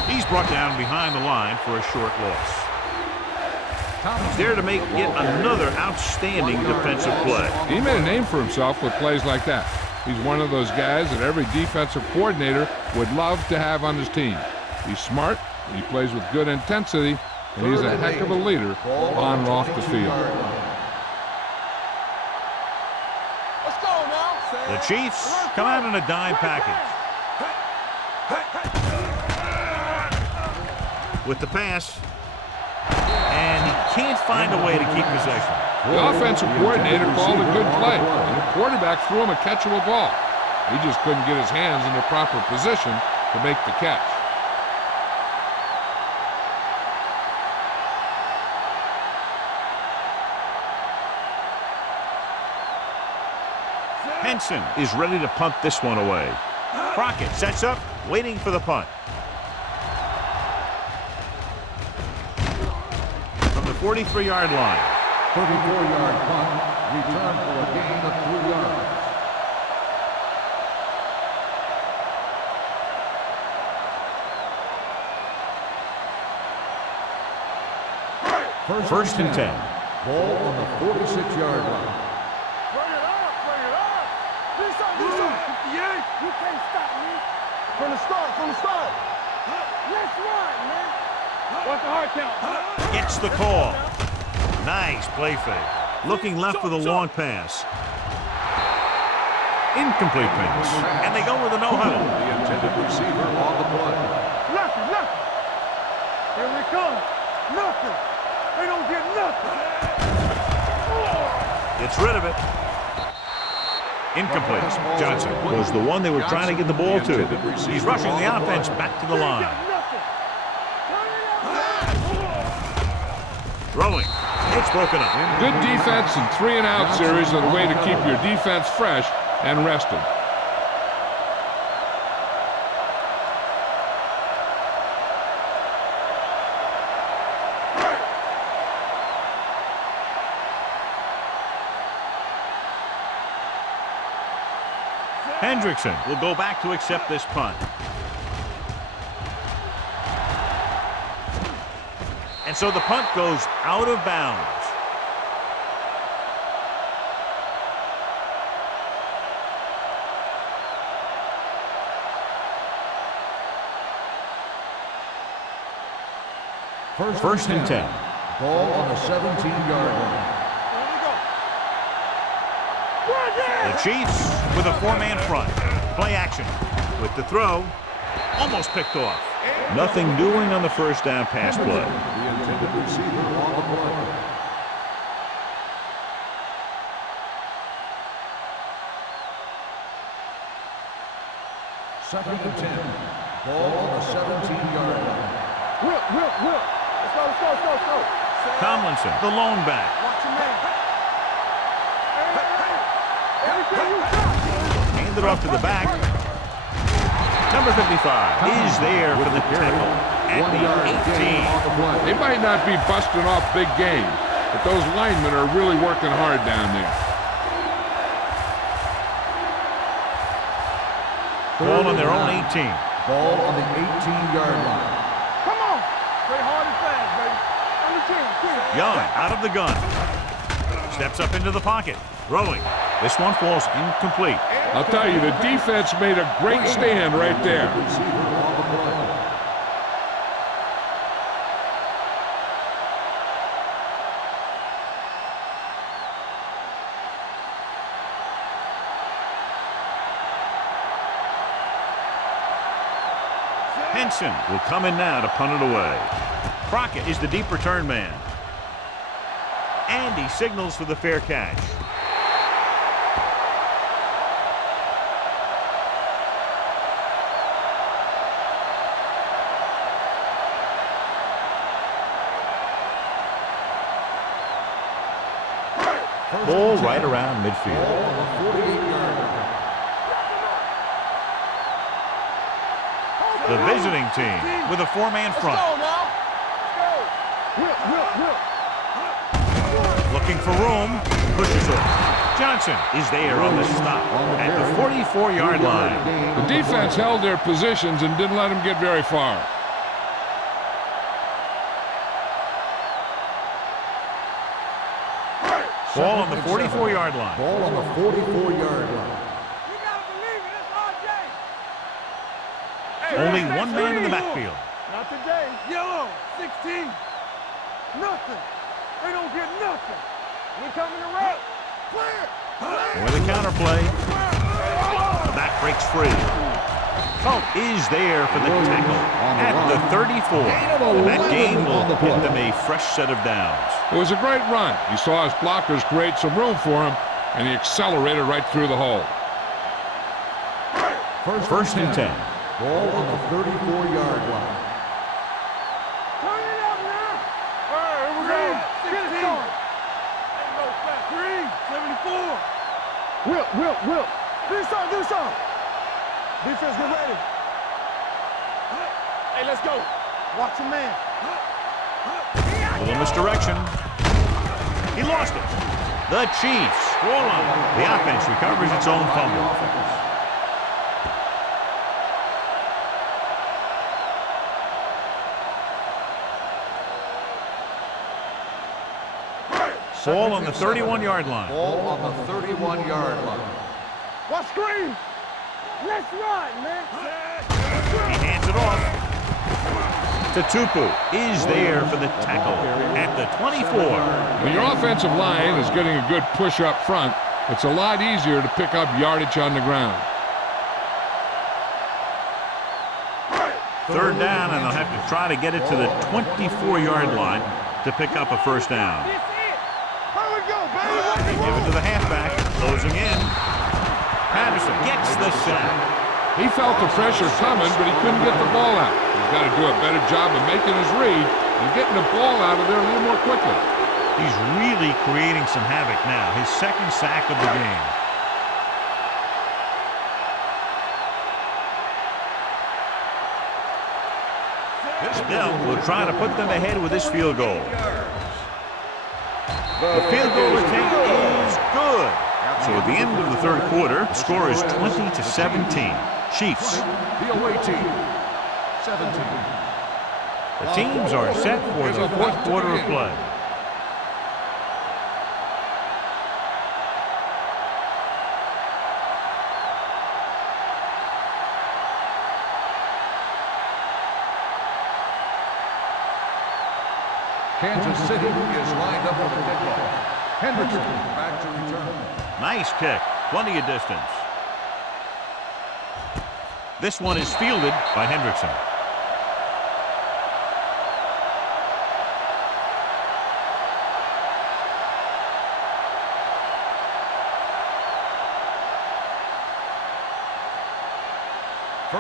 He's brought down behind the line for a short loss. He's there to make yet another outstanding defensive play. He made a name for himself with plays like that. He's one of those guys that every defensive coordinator would love to have on his team. He's smart, he plays with good intensity, and he's a heck of a leader on and off the field. Let's go now. The Chiefs come out in a dime package. With the pass, and he can't find a way to keep possession. The offensive coordinator called a good play, and the quarterback threw him a catchable ball. He just couldn't get his hands in the proper position to make the catch. Henson is ready to punt this one away. Crockett sets up, waiting for the punt. From the 43-yard line. 34-yard punt, return for a gain of 3 yards. First and 10. Ball on the 46-yard line. Bring it up, bring it up. This up, 58. You can't stop me. From the start. Let's run, man. What's the hard count? Gets the call. Nice play fake. Looking left for the long pass. Incomplete pass. And they go with a no-huddle. The intended receiver on the play. Nothing. Here we come. Nothing. They don't get nothing. Gets rid of it. Incomplete. Johnson was the one they were trying to get the ball to. He's rushing the offense back to the line. Throwing. It's broken up. Good defense and 3-and-out series are the way to keep your defense fresh and rested. Hendrickson will go back to accept this punt. And so the punt goes out of bounds. First and 10. Ball on the 17-yard line. The Chiefs with a 4-man front. Play action. With the throw. Almost picked off. Nothing doing on the first down pass play. The intended receiver on the play. Second and 10. Ball on the 17-yard line. Whip. Let's go. Tomlinson, the lone back. Watch your man. Everything you got. Handed off to the back. Number 55 is there for the tackle at 1 the yard gain 18. on the play. They might not be busting off big games, but those linemen are really working hard down there. Ball on their own 18. Ball on the 18-yard line. Come on. Play hard and fast, baby. On the team. Young out of the gun. Steps up into the pocket. Throwing. This one falls incomplete. I'll tell you, the defense made a great stand right there. Receiver on the play. Henson will come in now to punt it away. Crockett is the deep return man. And he signals for the fair catch. Ball right around midfield. Ball on the 48-yard line. The visiting team with a four-man front. Let's go now. Let's go. Whip. Looking for room. Pushes it. Johnson is there on the stop at the 44-yard line. The defense held their positions and didn't let them get very far. Ball on the 44-yard line. Ball on the 44-yard line. You gotta believe it. It's RJ. Only one man in the backfield. Not today. Yellow. 16. Nothing. They don't get nothing. We coming to route. Clear. With a counterplay. The back breaks free. Is there for the tackle at the 34. And that gain will get them a fresh set of downs. It was a great run. He saw his blockers create some room for him, and he accelerated right through the hole. First and 10. Ball on the 34-yard line. Turn it up now. All right, here we go. Get it going. 3, 74. Whip. Do something. Defense, get ready. Hey, let's go. Watch your man. A little misdirection. He lost it. The Chiefs score on. The offense recovers its own fumble. Ball on the 31-yard line. Ball on the 31-yard line. Watch screen. Let's run, man. He hands it off. Tupu is there for the tackle at the 24. When your offensive line is getting a good push up front, it's a lot easier to pick up yardage on the ground. Third down, and they'll have to try to get it to the 24-yard line to pick up a first down. Here we go, baby. They give it to the halfback, closing in. Patterson gets the sack. He felt the pressure coming, but he couldn't get the ball out. He's got to do a better job of making his read and getting the ball out of there a little more quickly. He's really creating some havoc now. His second sack of the game. Still, will try to put them ahead with this field goal. The field goal attempt is good. So at the end of the third quarter, the score is 20-17. Chiefs. The away team, 17. The teams are set for the fourth quarter of play. Kansas City is lined up for the kickoff. Hendrickson back to return. Nice kick. Plenty of distance. This one is fielded by Hendrickson.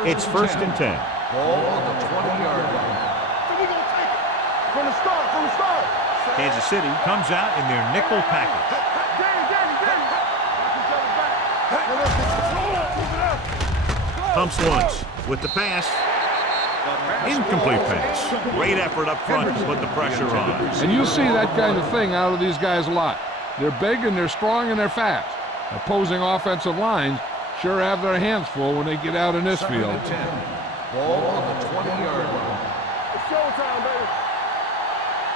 It's first and 10. Ball on the 20-yard line. So we gonna take it. From the start. Kansas City comes out in their nickel package. Pumps once with the pass. Incomplete pass. Great effort up front to put the pressure on. And you see that kind of thing out of these guys a lot. They're big and they're strong and they're fast. Opposing offensive lines sure have their hands full when they get out in this field. Ball on the 20-yard line. It's showtime, baby.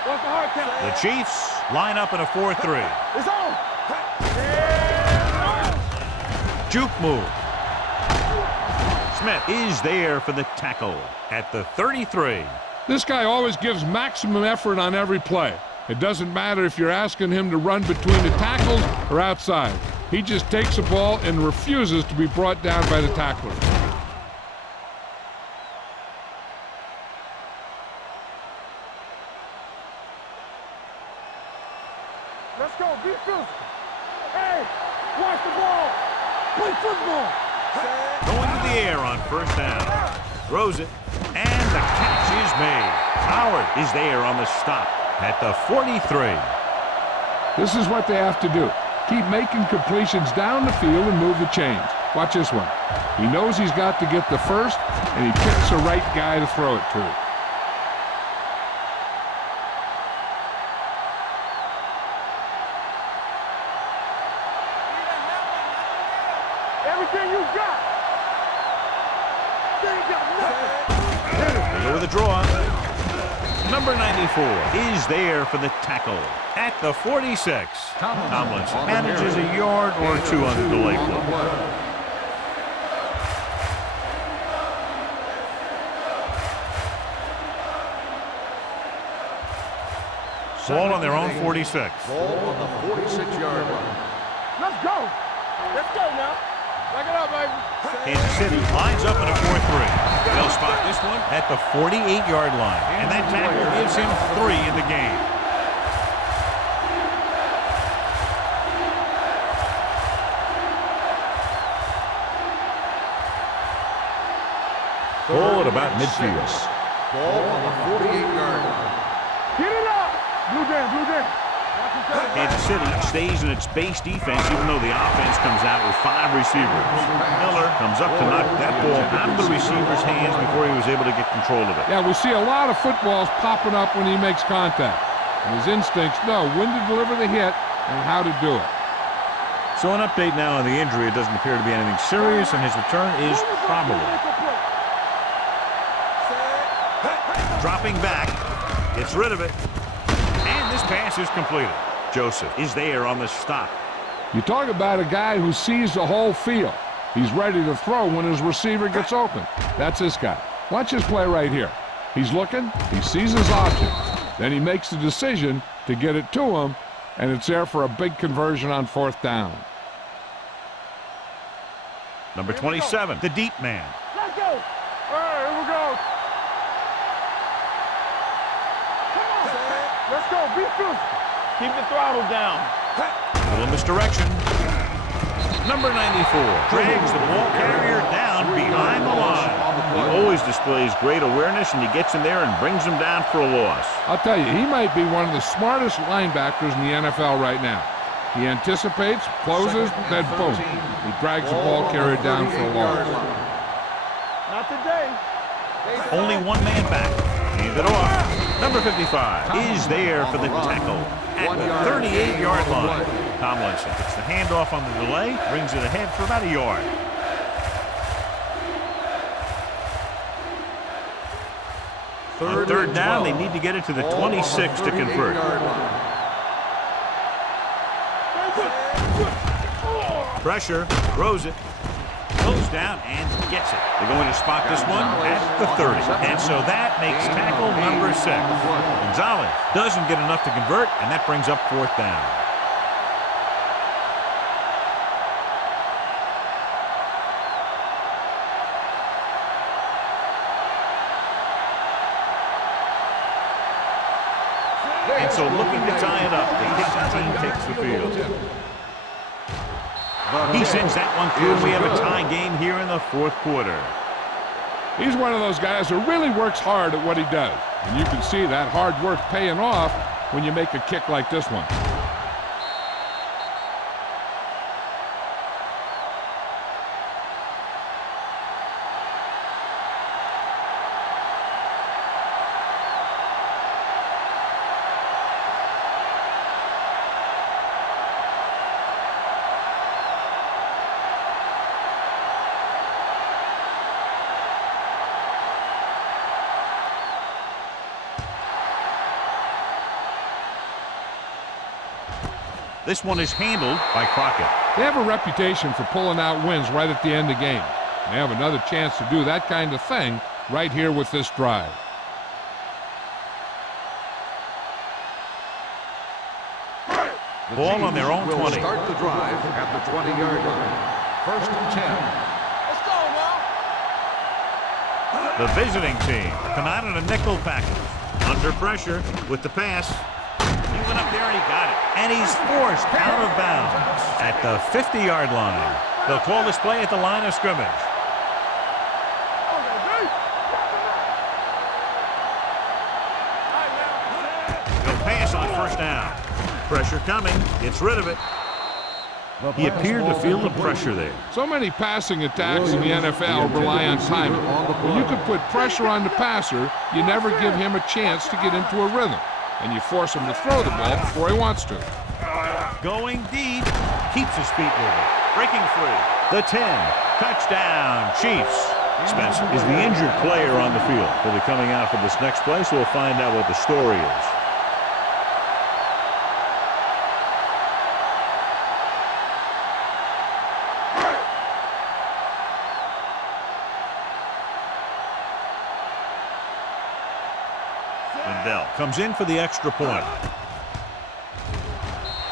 What's the hard count? The Chiefs line up in a 4-3. It's on. Juke move. Smith is there for the tackle at the 33. This guy always gives maximum effort on every play. It doesn't matter if you're asking him to run between the tackles or outside. He just takes the ball and refuses to be brought down by the tackler. Let's go. Be physical. Hey, watch the ball. Play football. Going to the air on first down. Throws it, and the catch is made. Howard is there on the stop at the 43. This is what they have to do. keep making completions down the field and move the chains. Watch this one. He knows he's got to get the first, and he picks the right guy to throw it to. Everything you got. You ain't got nothing. They go with a draw. Number 94 is there for the tackle at the 46. Tomlinson manages a yard or two on the delay play. Ball on their own 46. Ball on the 46-yard line. Let's go. Let's go now. Back it up, baby. Kansas City lines up in a 4-3. They'll spot this one at the 48-yard line. And that tackle gives him 3 in the game. Ball at about midfield. Ball on the 48-yard line. Get it up. Blue down, blue down. Kansas City stays in its base defense even though the offense comes out with 5 receivers. Miller comes up to knock that ball out of the receiver's hands before he was able to get control of it. Yeah, we see a lot of footballs popping up when he makes contact. And his instincts know when to deliver the hit and how to do it. So an update now on the injury. It doesn't appear to be anything serious, and his return is probable. Dropping back, gets rid of it, and this pass is completed. Joseph is there on the stop. You talk about a guy who sees the whole field. He's ready to throw when his receiver gets open. That's this guy. Watch his play right here. He's looking, he sees his option. Then he makes the decision to get it to him, and it's there for a big conversion on 4th down. Number 27, the deep man. Let's go. All right, here we go. Come on. Let's go. Be physical. Keep the throttle down. A little misdirection. Number 94 drags the ball carrier down behind the line. He always displays great awareness, and he gets in there and brings him down for a loss. I'll tell you, he might be one of the smartest linebackers in the NFL right now. He anticipates, closes, then boom. He drags the ball carrier down for a loss. Not today. Only one man back. Hand it off. Number 55 is there for the tackle at the 38-yard line. Tomlinson gets the handoff on the delay, brings it ahead for about a yard. On 3rd down, they need to get it to the 26 to convert. Pressure, throws it, goes down and gets it. They're going to spot this one at the 30. And so that makes tackle number 6. Gonzalez doesn't get enough to convert, and that brings up 4th down. And so looking to tie it up, the kicking team takes the field. He sends that one through, and we have a tie game here in the 4th quarter. He's one of those guys who really works hard at what he does. And you can see that hard work paying off when you make a kick like this one. This one is handled by Crockett. They have a reputation for pulling out wins right at the end of games. They have another chance to do that kind of thing right here with this drive. Ball on their own 20. Start the drive at the 20-yard line. 1st and 10. Let's go now. The visiting team come out in a nickel package. Under pressure with the pass. He went up there and he got it. And he's forced out of bounds at the 50-yard line. They'll call this play at the line of scrimmage. He'll pass on 1st down. Pressure coming. Gets rid of it. He appeared to feel the pressure there. So many passing attacks in the NFL rely on timing. When you can put pressure on the passer, you never give him a chance to get into a rhythm, and you force him to throw the ball before he wants to. Going deep, keeps his feet moving, breaking free. The 10, touchdown, Chiefs. Spencer is the injured player on the field. He'll be coming out for this next play, so we'll find out what the story is. Lindell comes in for the extra point.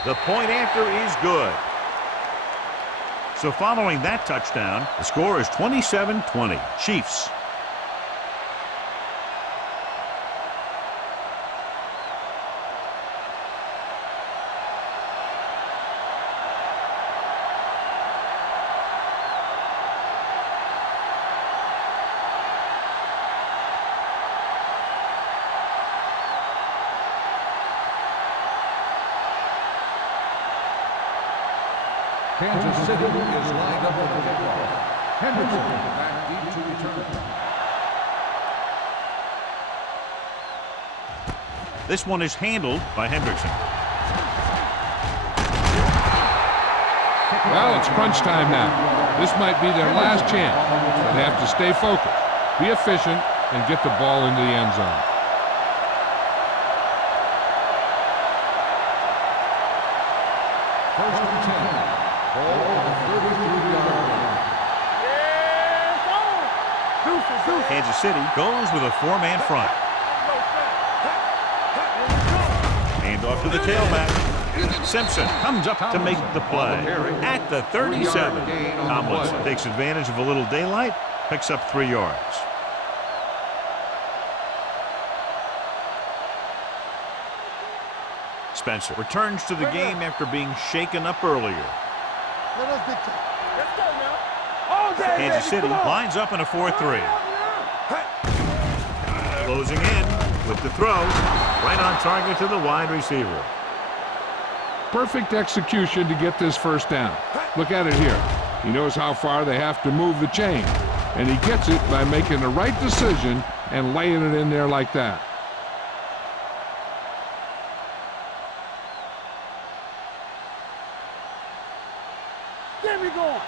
The point after is good. So following that touchdown, the score is 27-20, Chiefs. Kansas City is lined up for the kickoff. Henderson back deep to return. This one is handled by Henderson. Well, it's crunch time now. This might be their last chance, but they have to stay focused, be efficient, and get the ball into the end zone. First and 10. Ball on the 33-yard line. Kansas City goes with a four-man front. Hand off to the tailback. Simpson comes up to make the play at the 37. Tomlinson takes advantage of a little daylight, picks up 3 yards. Spencer returns to the game after being shaken up earlier. Kansas City lines up in a 4-3. Closing in with the throw, right on target to the wide receiver. Perfect execution to get this first down. Look at it here. He knows how far they have to move the chain, and he gets it by making the right decision and laying it in there like that. Get me going.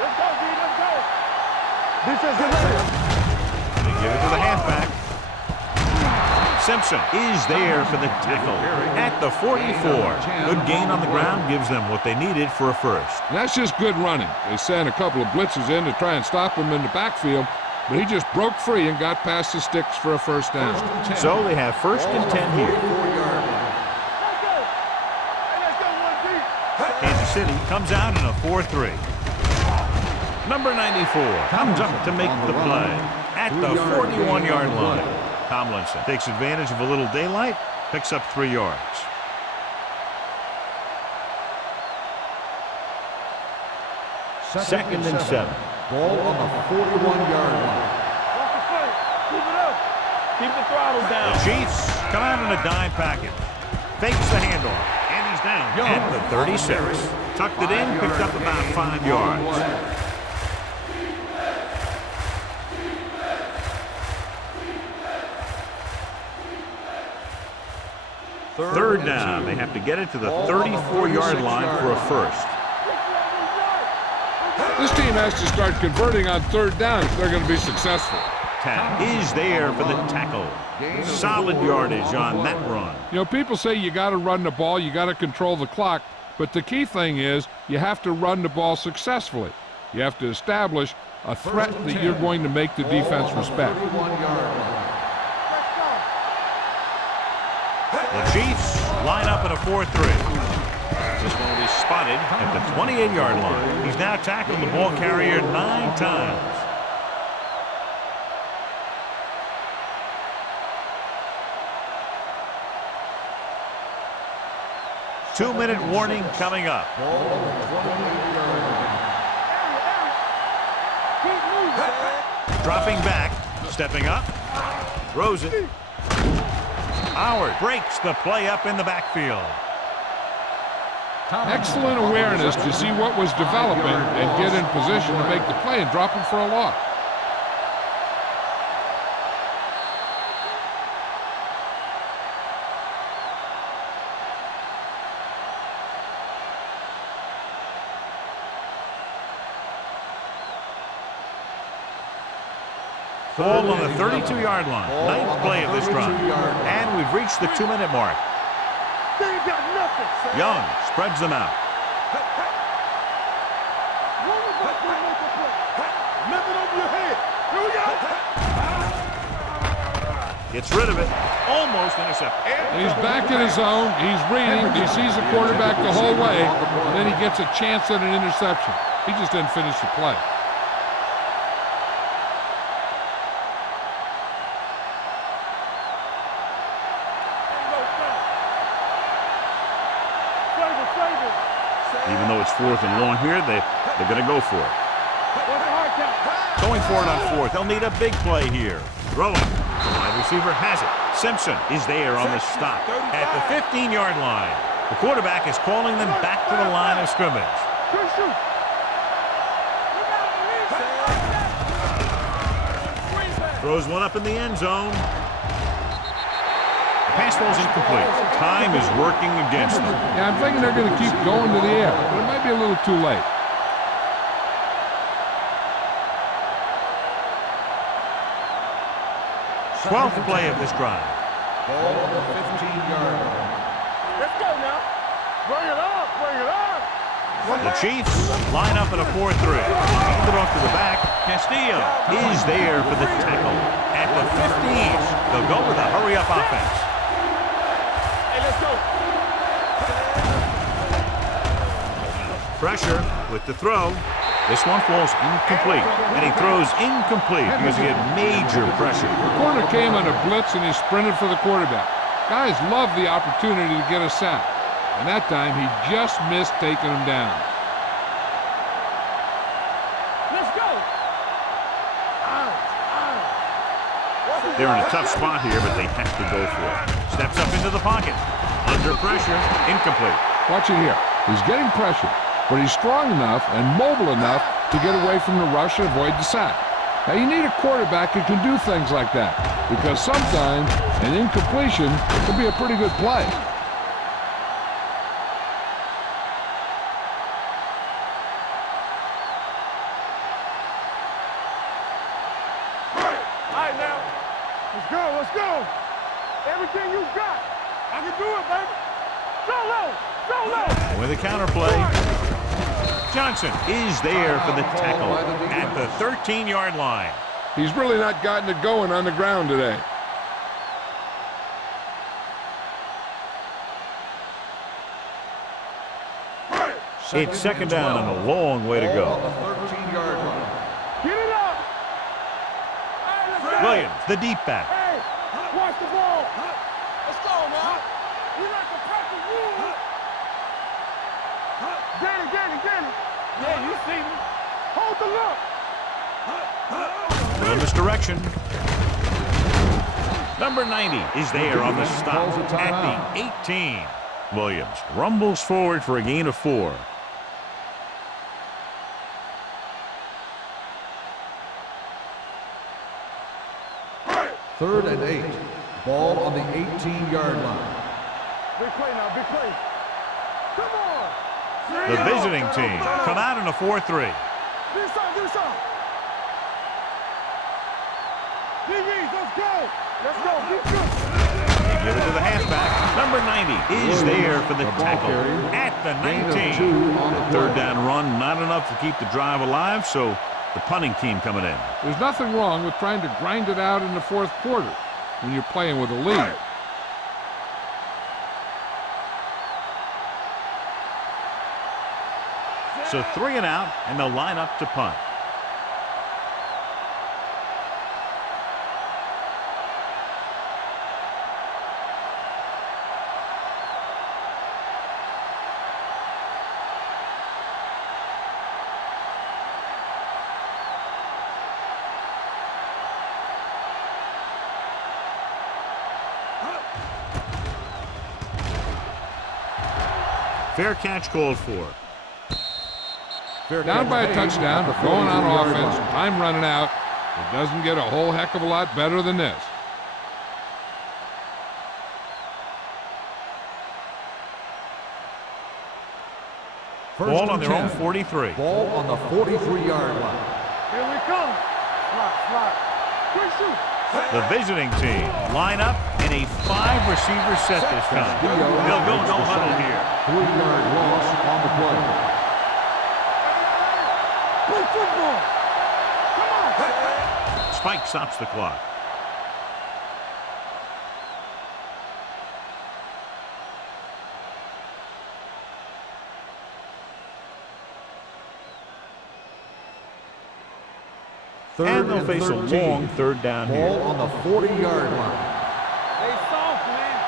Let's go, D. Let's go. Defense, get ready. They give it to the halfback. Simpson is there for the tackle at the 44. Good gain on the ground gives them what they needed for a first. And that's just good running. They sent a couple of blitzes in to try and stop him in the backfield, but he just broke free and got past the sticks for a first down. So they have first and 10 here. Kansas City comes out in a 4-3. Number 94 comes up to make the play at the 41-yard line. Tomlinson takes advantage of a little daylight, picks up 3 yards. Second and 7. Ball on the 41-yard line. Keep it up. Keep the throttle down. The Chiefs come out in a dime package. Fakes the handoff, and he's down at the 36. Tucked it in, picked up about 5 yards. Third down. They have to get it to the 34-yard line for a first. This team has to start converting on third down if they're going to be successful. 10 is there for the tackle. Solid yardage on that run. You know, people say you got to run the ball, you got to control the clock, but the key thing is you have to run the ball successfully. You have to establish a threat that you're going to make the defense respect. The Chiefs line up in a 4-3. This one will be spotted at the 28-yard line. He's now tackled the ball carrier 9 times. Two-minute warning coming up. Dropping back, stepping up, throws it. Howard breaks the play up in the backfield. Excellent awareness to see what was developing and get in position to make the play and drop him for a loss. Ball on the 32-yard line. Ninth play of this drive. And we've reached the 2-minute mark. They ain't got nothing. Young spreads them out. Run the ball, don't make a play. Lift it over your head. Here we go. Gets rid of it. Almost intercepted. He's back in his zone. He's reading. He sees the quarterback the whole way. And then he gets a chance at an interception. He just didn't finish the play. Even though it's 4th and long here, they're going to go for it. Going for it on 4th. They'll need a big play here. Throwing. The wide receiver has it. Simpson is there on the stop at the 15-yard line. The quarterback is calling them back to the line of scrimmage. Throws one up in the end zone. The pass ball's incomplete. Time is working against them. Yeah, I'm thinking they're going to keep going to the air, but it might be a little too late. Twelfth play of this drive. Ball on the 15-yard line. Let's go now. Bring it up, bring it up. The Chiefs line up in a 4-3. Hand it off to the back. Castillo is there for the tackle. At the 15, they'll go with a hurry-up offense. Hey, let's go. Pressure with the throw. This one falls incomplete. And he throws incomplete because he had major pressure. The corner came on a blitz and he sprinted for the quarterback. Guys love the opportunity to get a sack. And that time he just missed taking him down. Let's go. They're in a tough spot here, but they have to go for it. Steps up into the pocket. Under pressure. Incomplete. Watch it here. He's getting pressure, but he's strong enough and mobile enough to get away from the rush and avoid the sack. Now, you need a quarterback who can do things like that, because sometimes an incompletion can be a pretty good play. All right, now. Let's go, let's go. Everything you got. I can do it, baby. Solo, solo. With a counterplay, Johnson is there for the tackle at the 13-yard line. He's really not gotten it going on the ground today. It's second down and a long way to Ball go. on the 13-yard line. Get it up. Hey, let's go. Williams, the deep back. Hey, watch the ball. Let's go, man. We like to practice rules. Get it. Yeah, you see me. Hold the look. Little misdirection. Number 90 is there on the stop at the 18. Williams rumbles forward for a gain of 4. Third and 8. Ball on the 18-yard line. Big play now, big play. Come on. The visiting team come out in a 4-3. This side. DBs, let's go. Keep good. They give it to the halfback. Number 90 is there for the tackle at the 19. The third down run, not enough to keep the drive alive, so the punting team coming in. There's nothing wrong with trying to grind it out in the fourth quarter when you're playing with a lead. So 3 and out, and they'll line up to punt. Fair catch called for. Down by a touchdown, going on offense, time running out. It doesn't get a whole heck of a lot better than this. Ball on their own 43. Ball on the 43-yard line. Here we come. Slot. Quick shoot. The visiting team line up in a 5-receiver set this time. They'll go no huddle here. 3-yard loss on the play. Play football. Come on. Spike stops the clock. And they'll face a long third down here. Ball on the 40-yard line. They soft, man.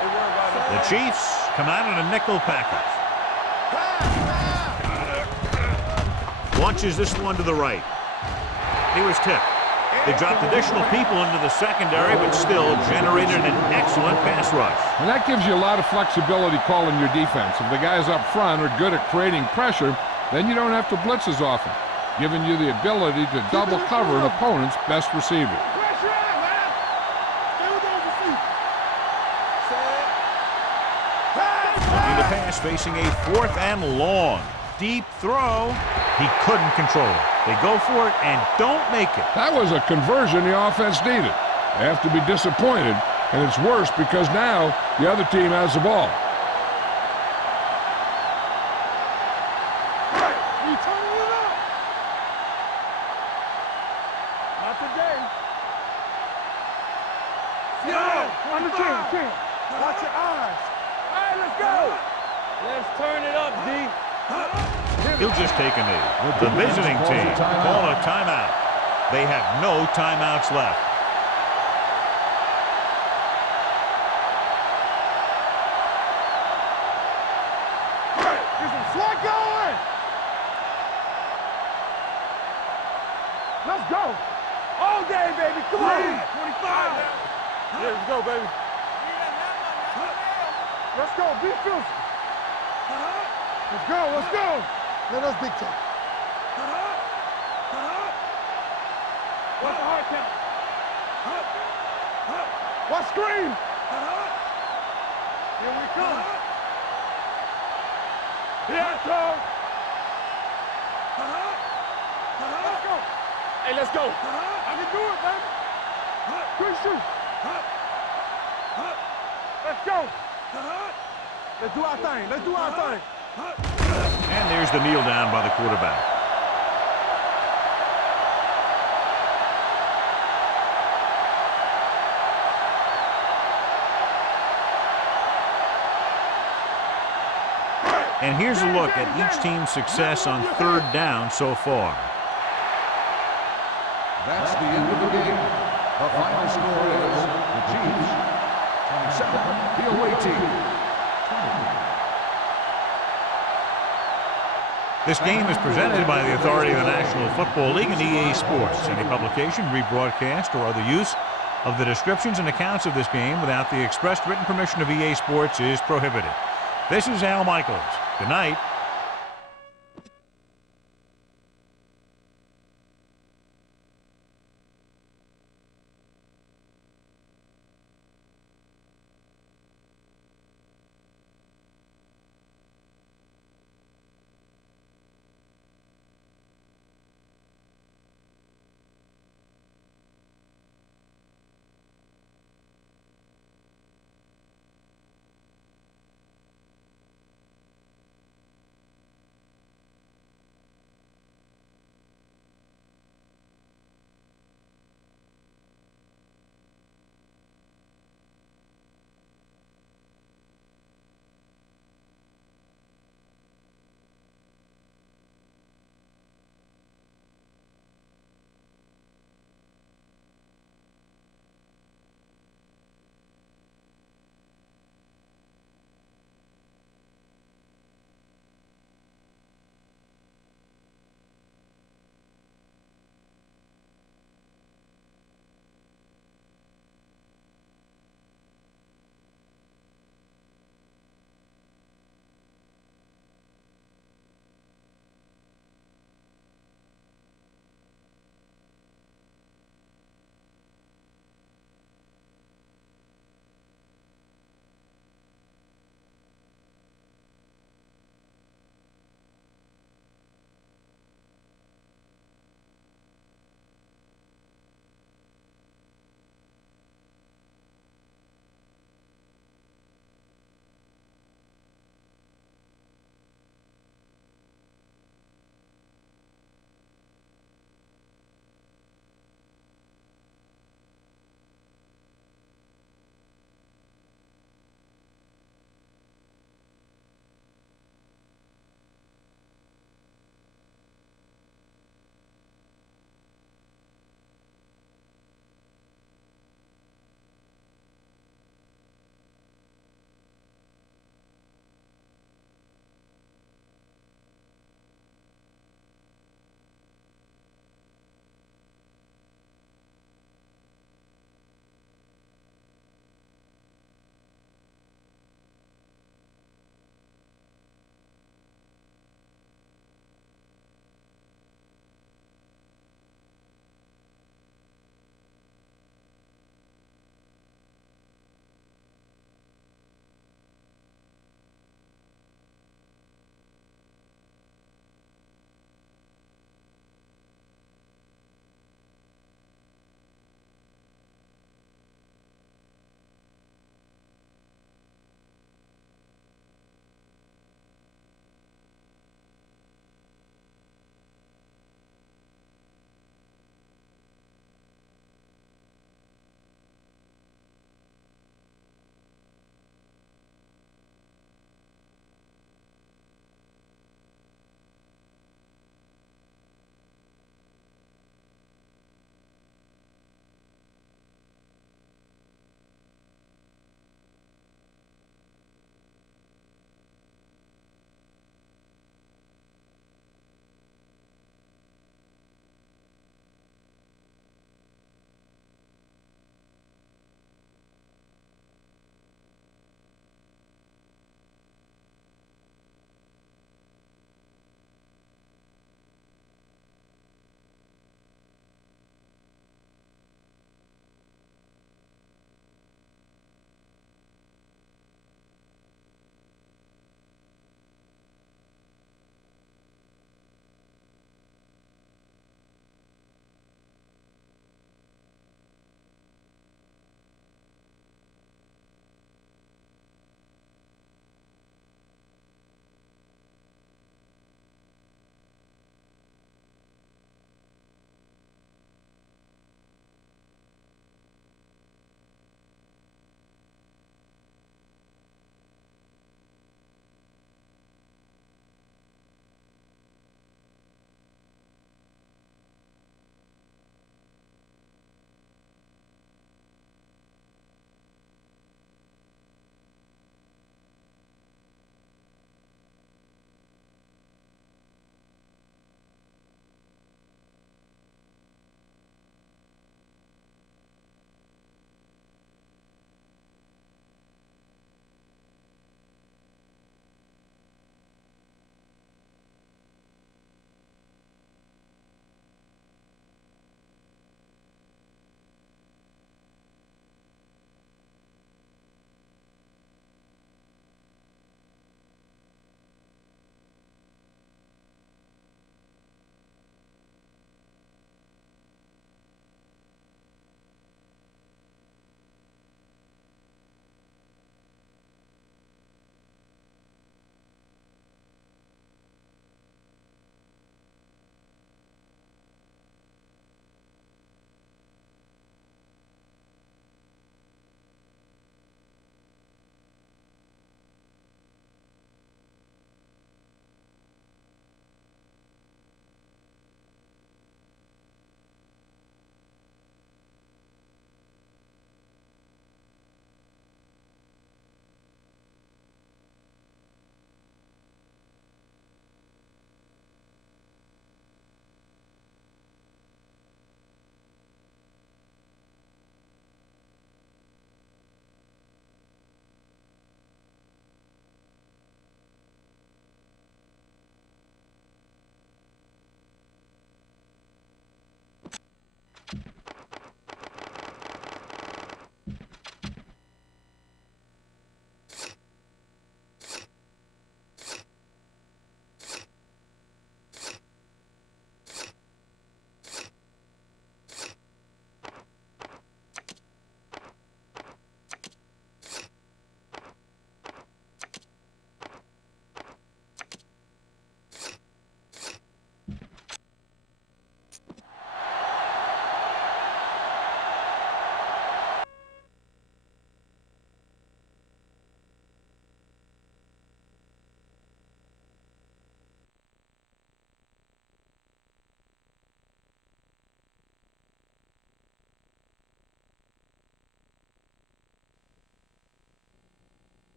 They worry about it. The Chiefs come out in a nickel package. Launches this one to the right. He was tipped. They dropped additional people into the secondary, but still generated an excellent pass rush. And that gives you a lot of flexibility calling your defense. If the guys up front are good at creating pressure, then you don't have to blitz as often, giving you the ability to double cover an opponent's best receiver. Pressure out, man. Stay with those receivers. Looking to pass, facing a 4th and long. Deep throw. He couldn't control it. They go for it and don't make it. That was a conversion the offense needed. They have to be disappointed, and it's worse because now the other team has the ball. You turning it up. Not today. On the chin. Watch your eyes. All right, let's go. Let's turn it up, D. He'll just take a knee. The visiting team call a timeout. They have no timeouts left. Get some slack going. Let's go. All day, baby. Come on. 25. Yeah, let's go, baby. Let's go. Be filthy. Let's go. Let us big time. What's the hard count? What screen? Here we come. Here I come. Let's go. Hey, let's go. I can do it, baby. Quick shoot. Let's go. Let's do our thing. And there's the kneel down by the quarterback. And here's a look at each team's success on 3rd down so far. That's the end of the game. The final score is the Chiefs 27, the away team 20. This game is presented by the authority of the National Football League and EA Sports. Any publication, rebroadcast, or other use of the descriptions and accounts of this game without the expressed written permission of EA Sports is prohibited. This is Al Michaels. Good night.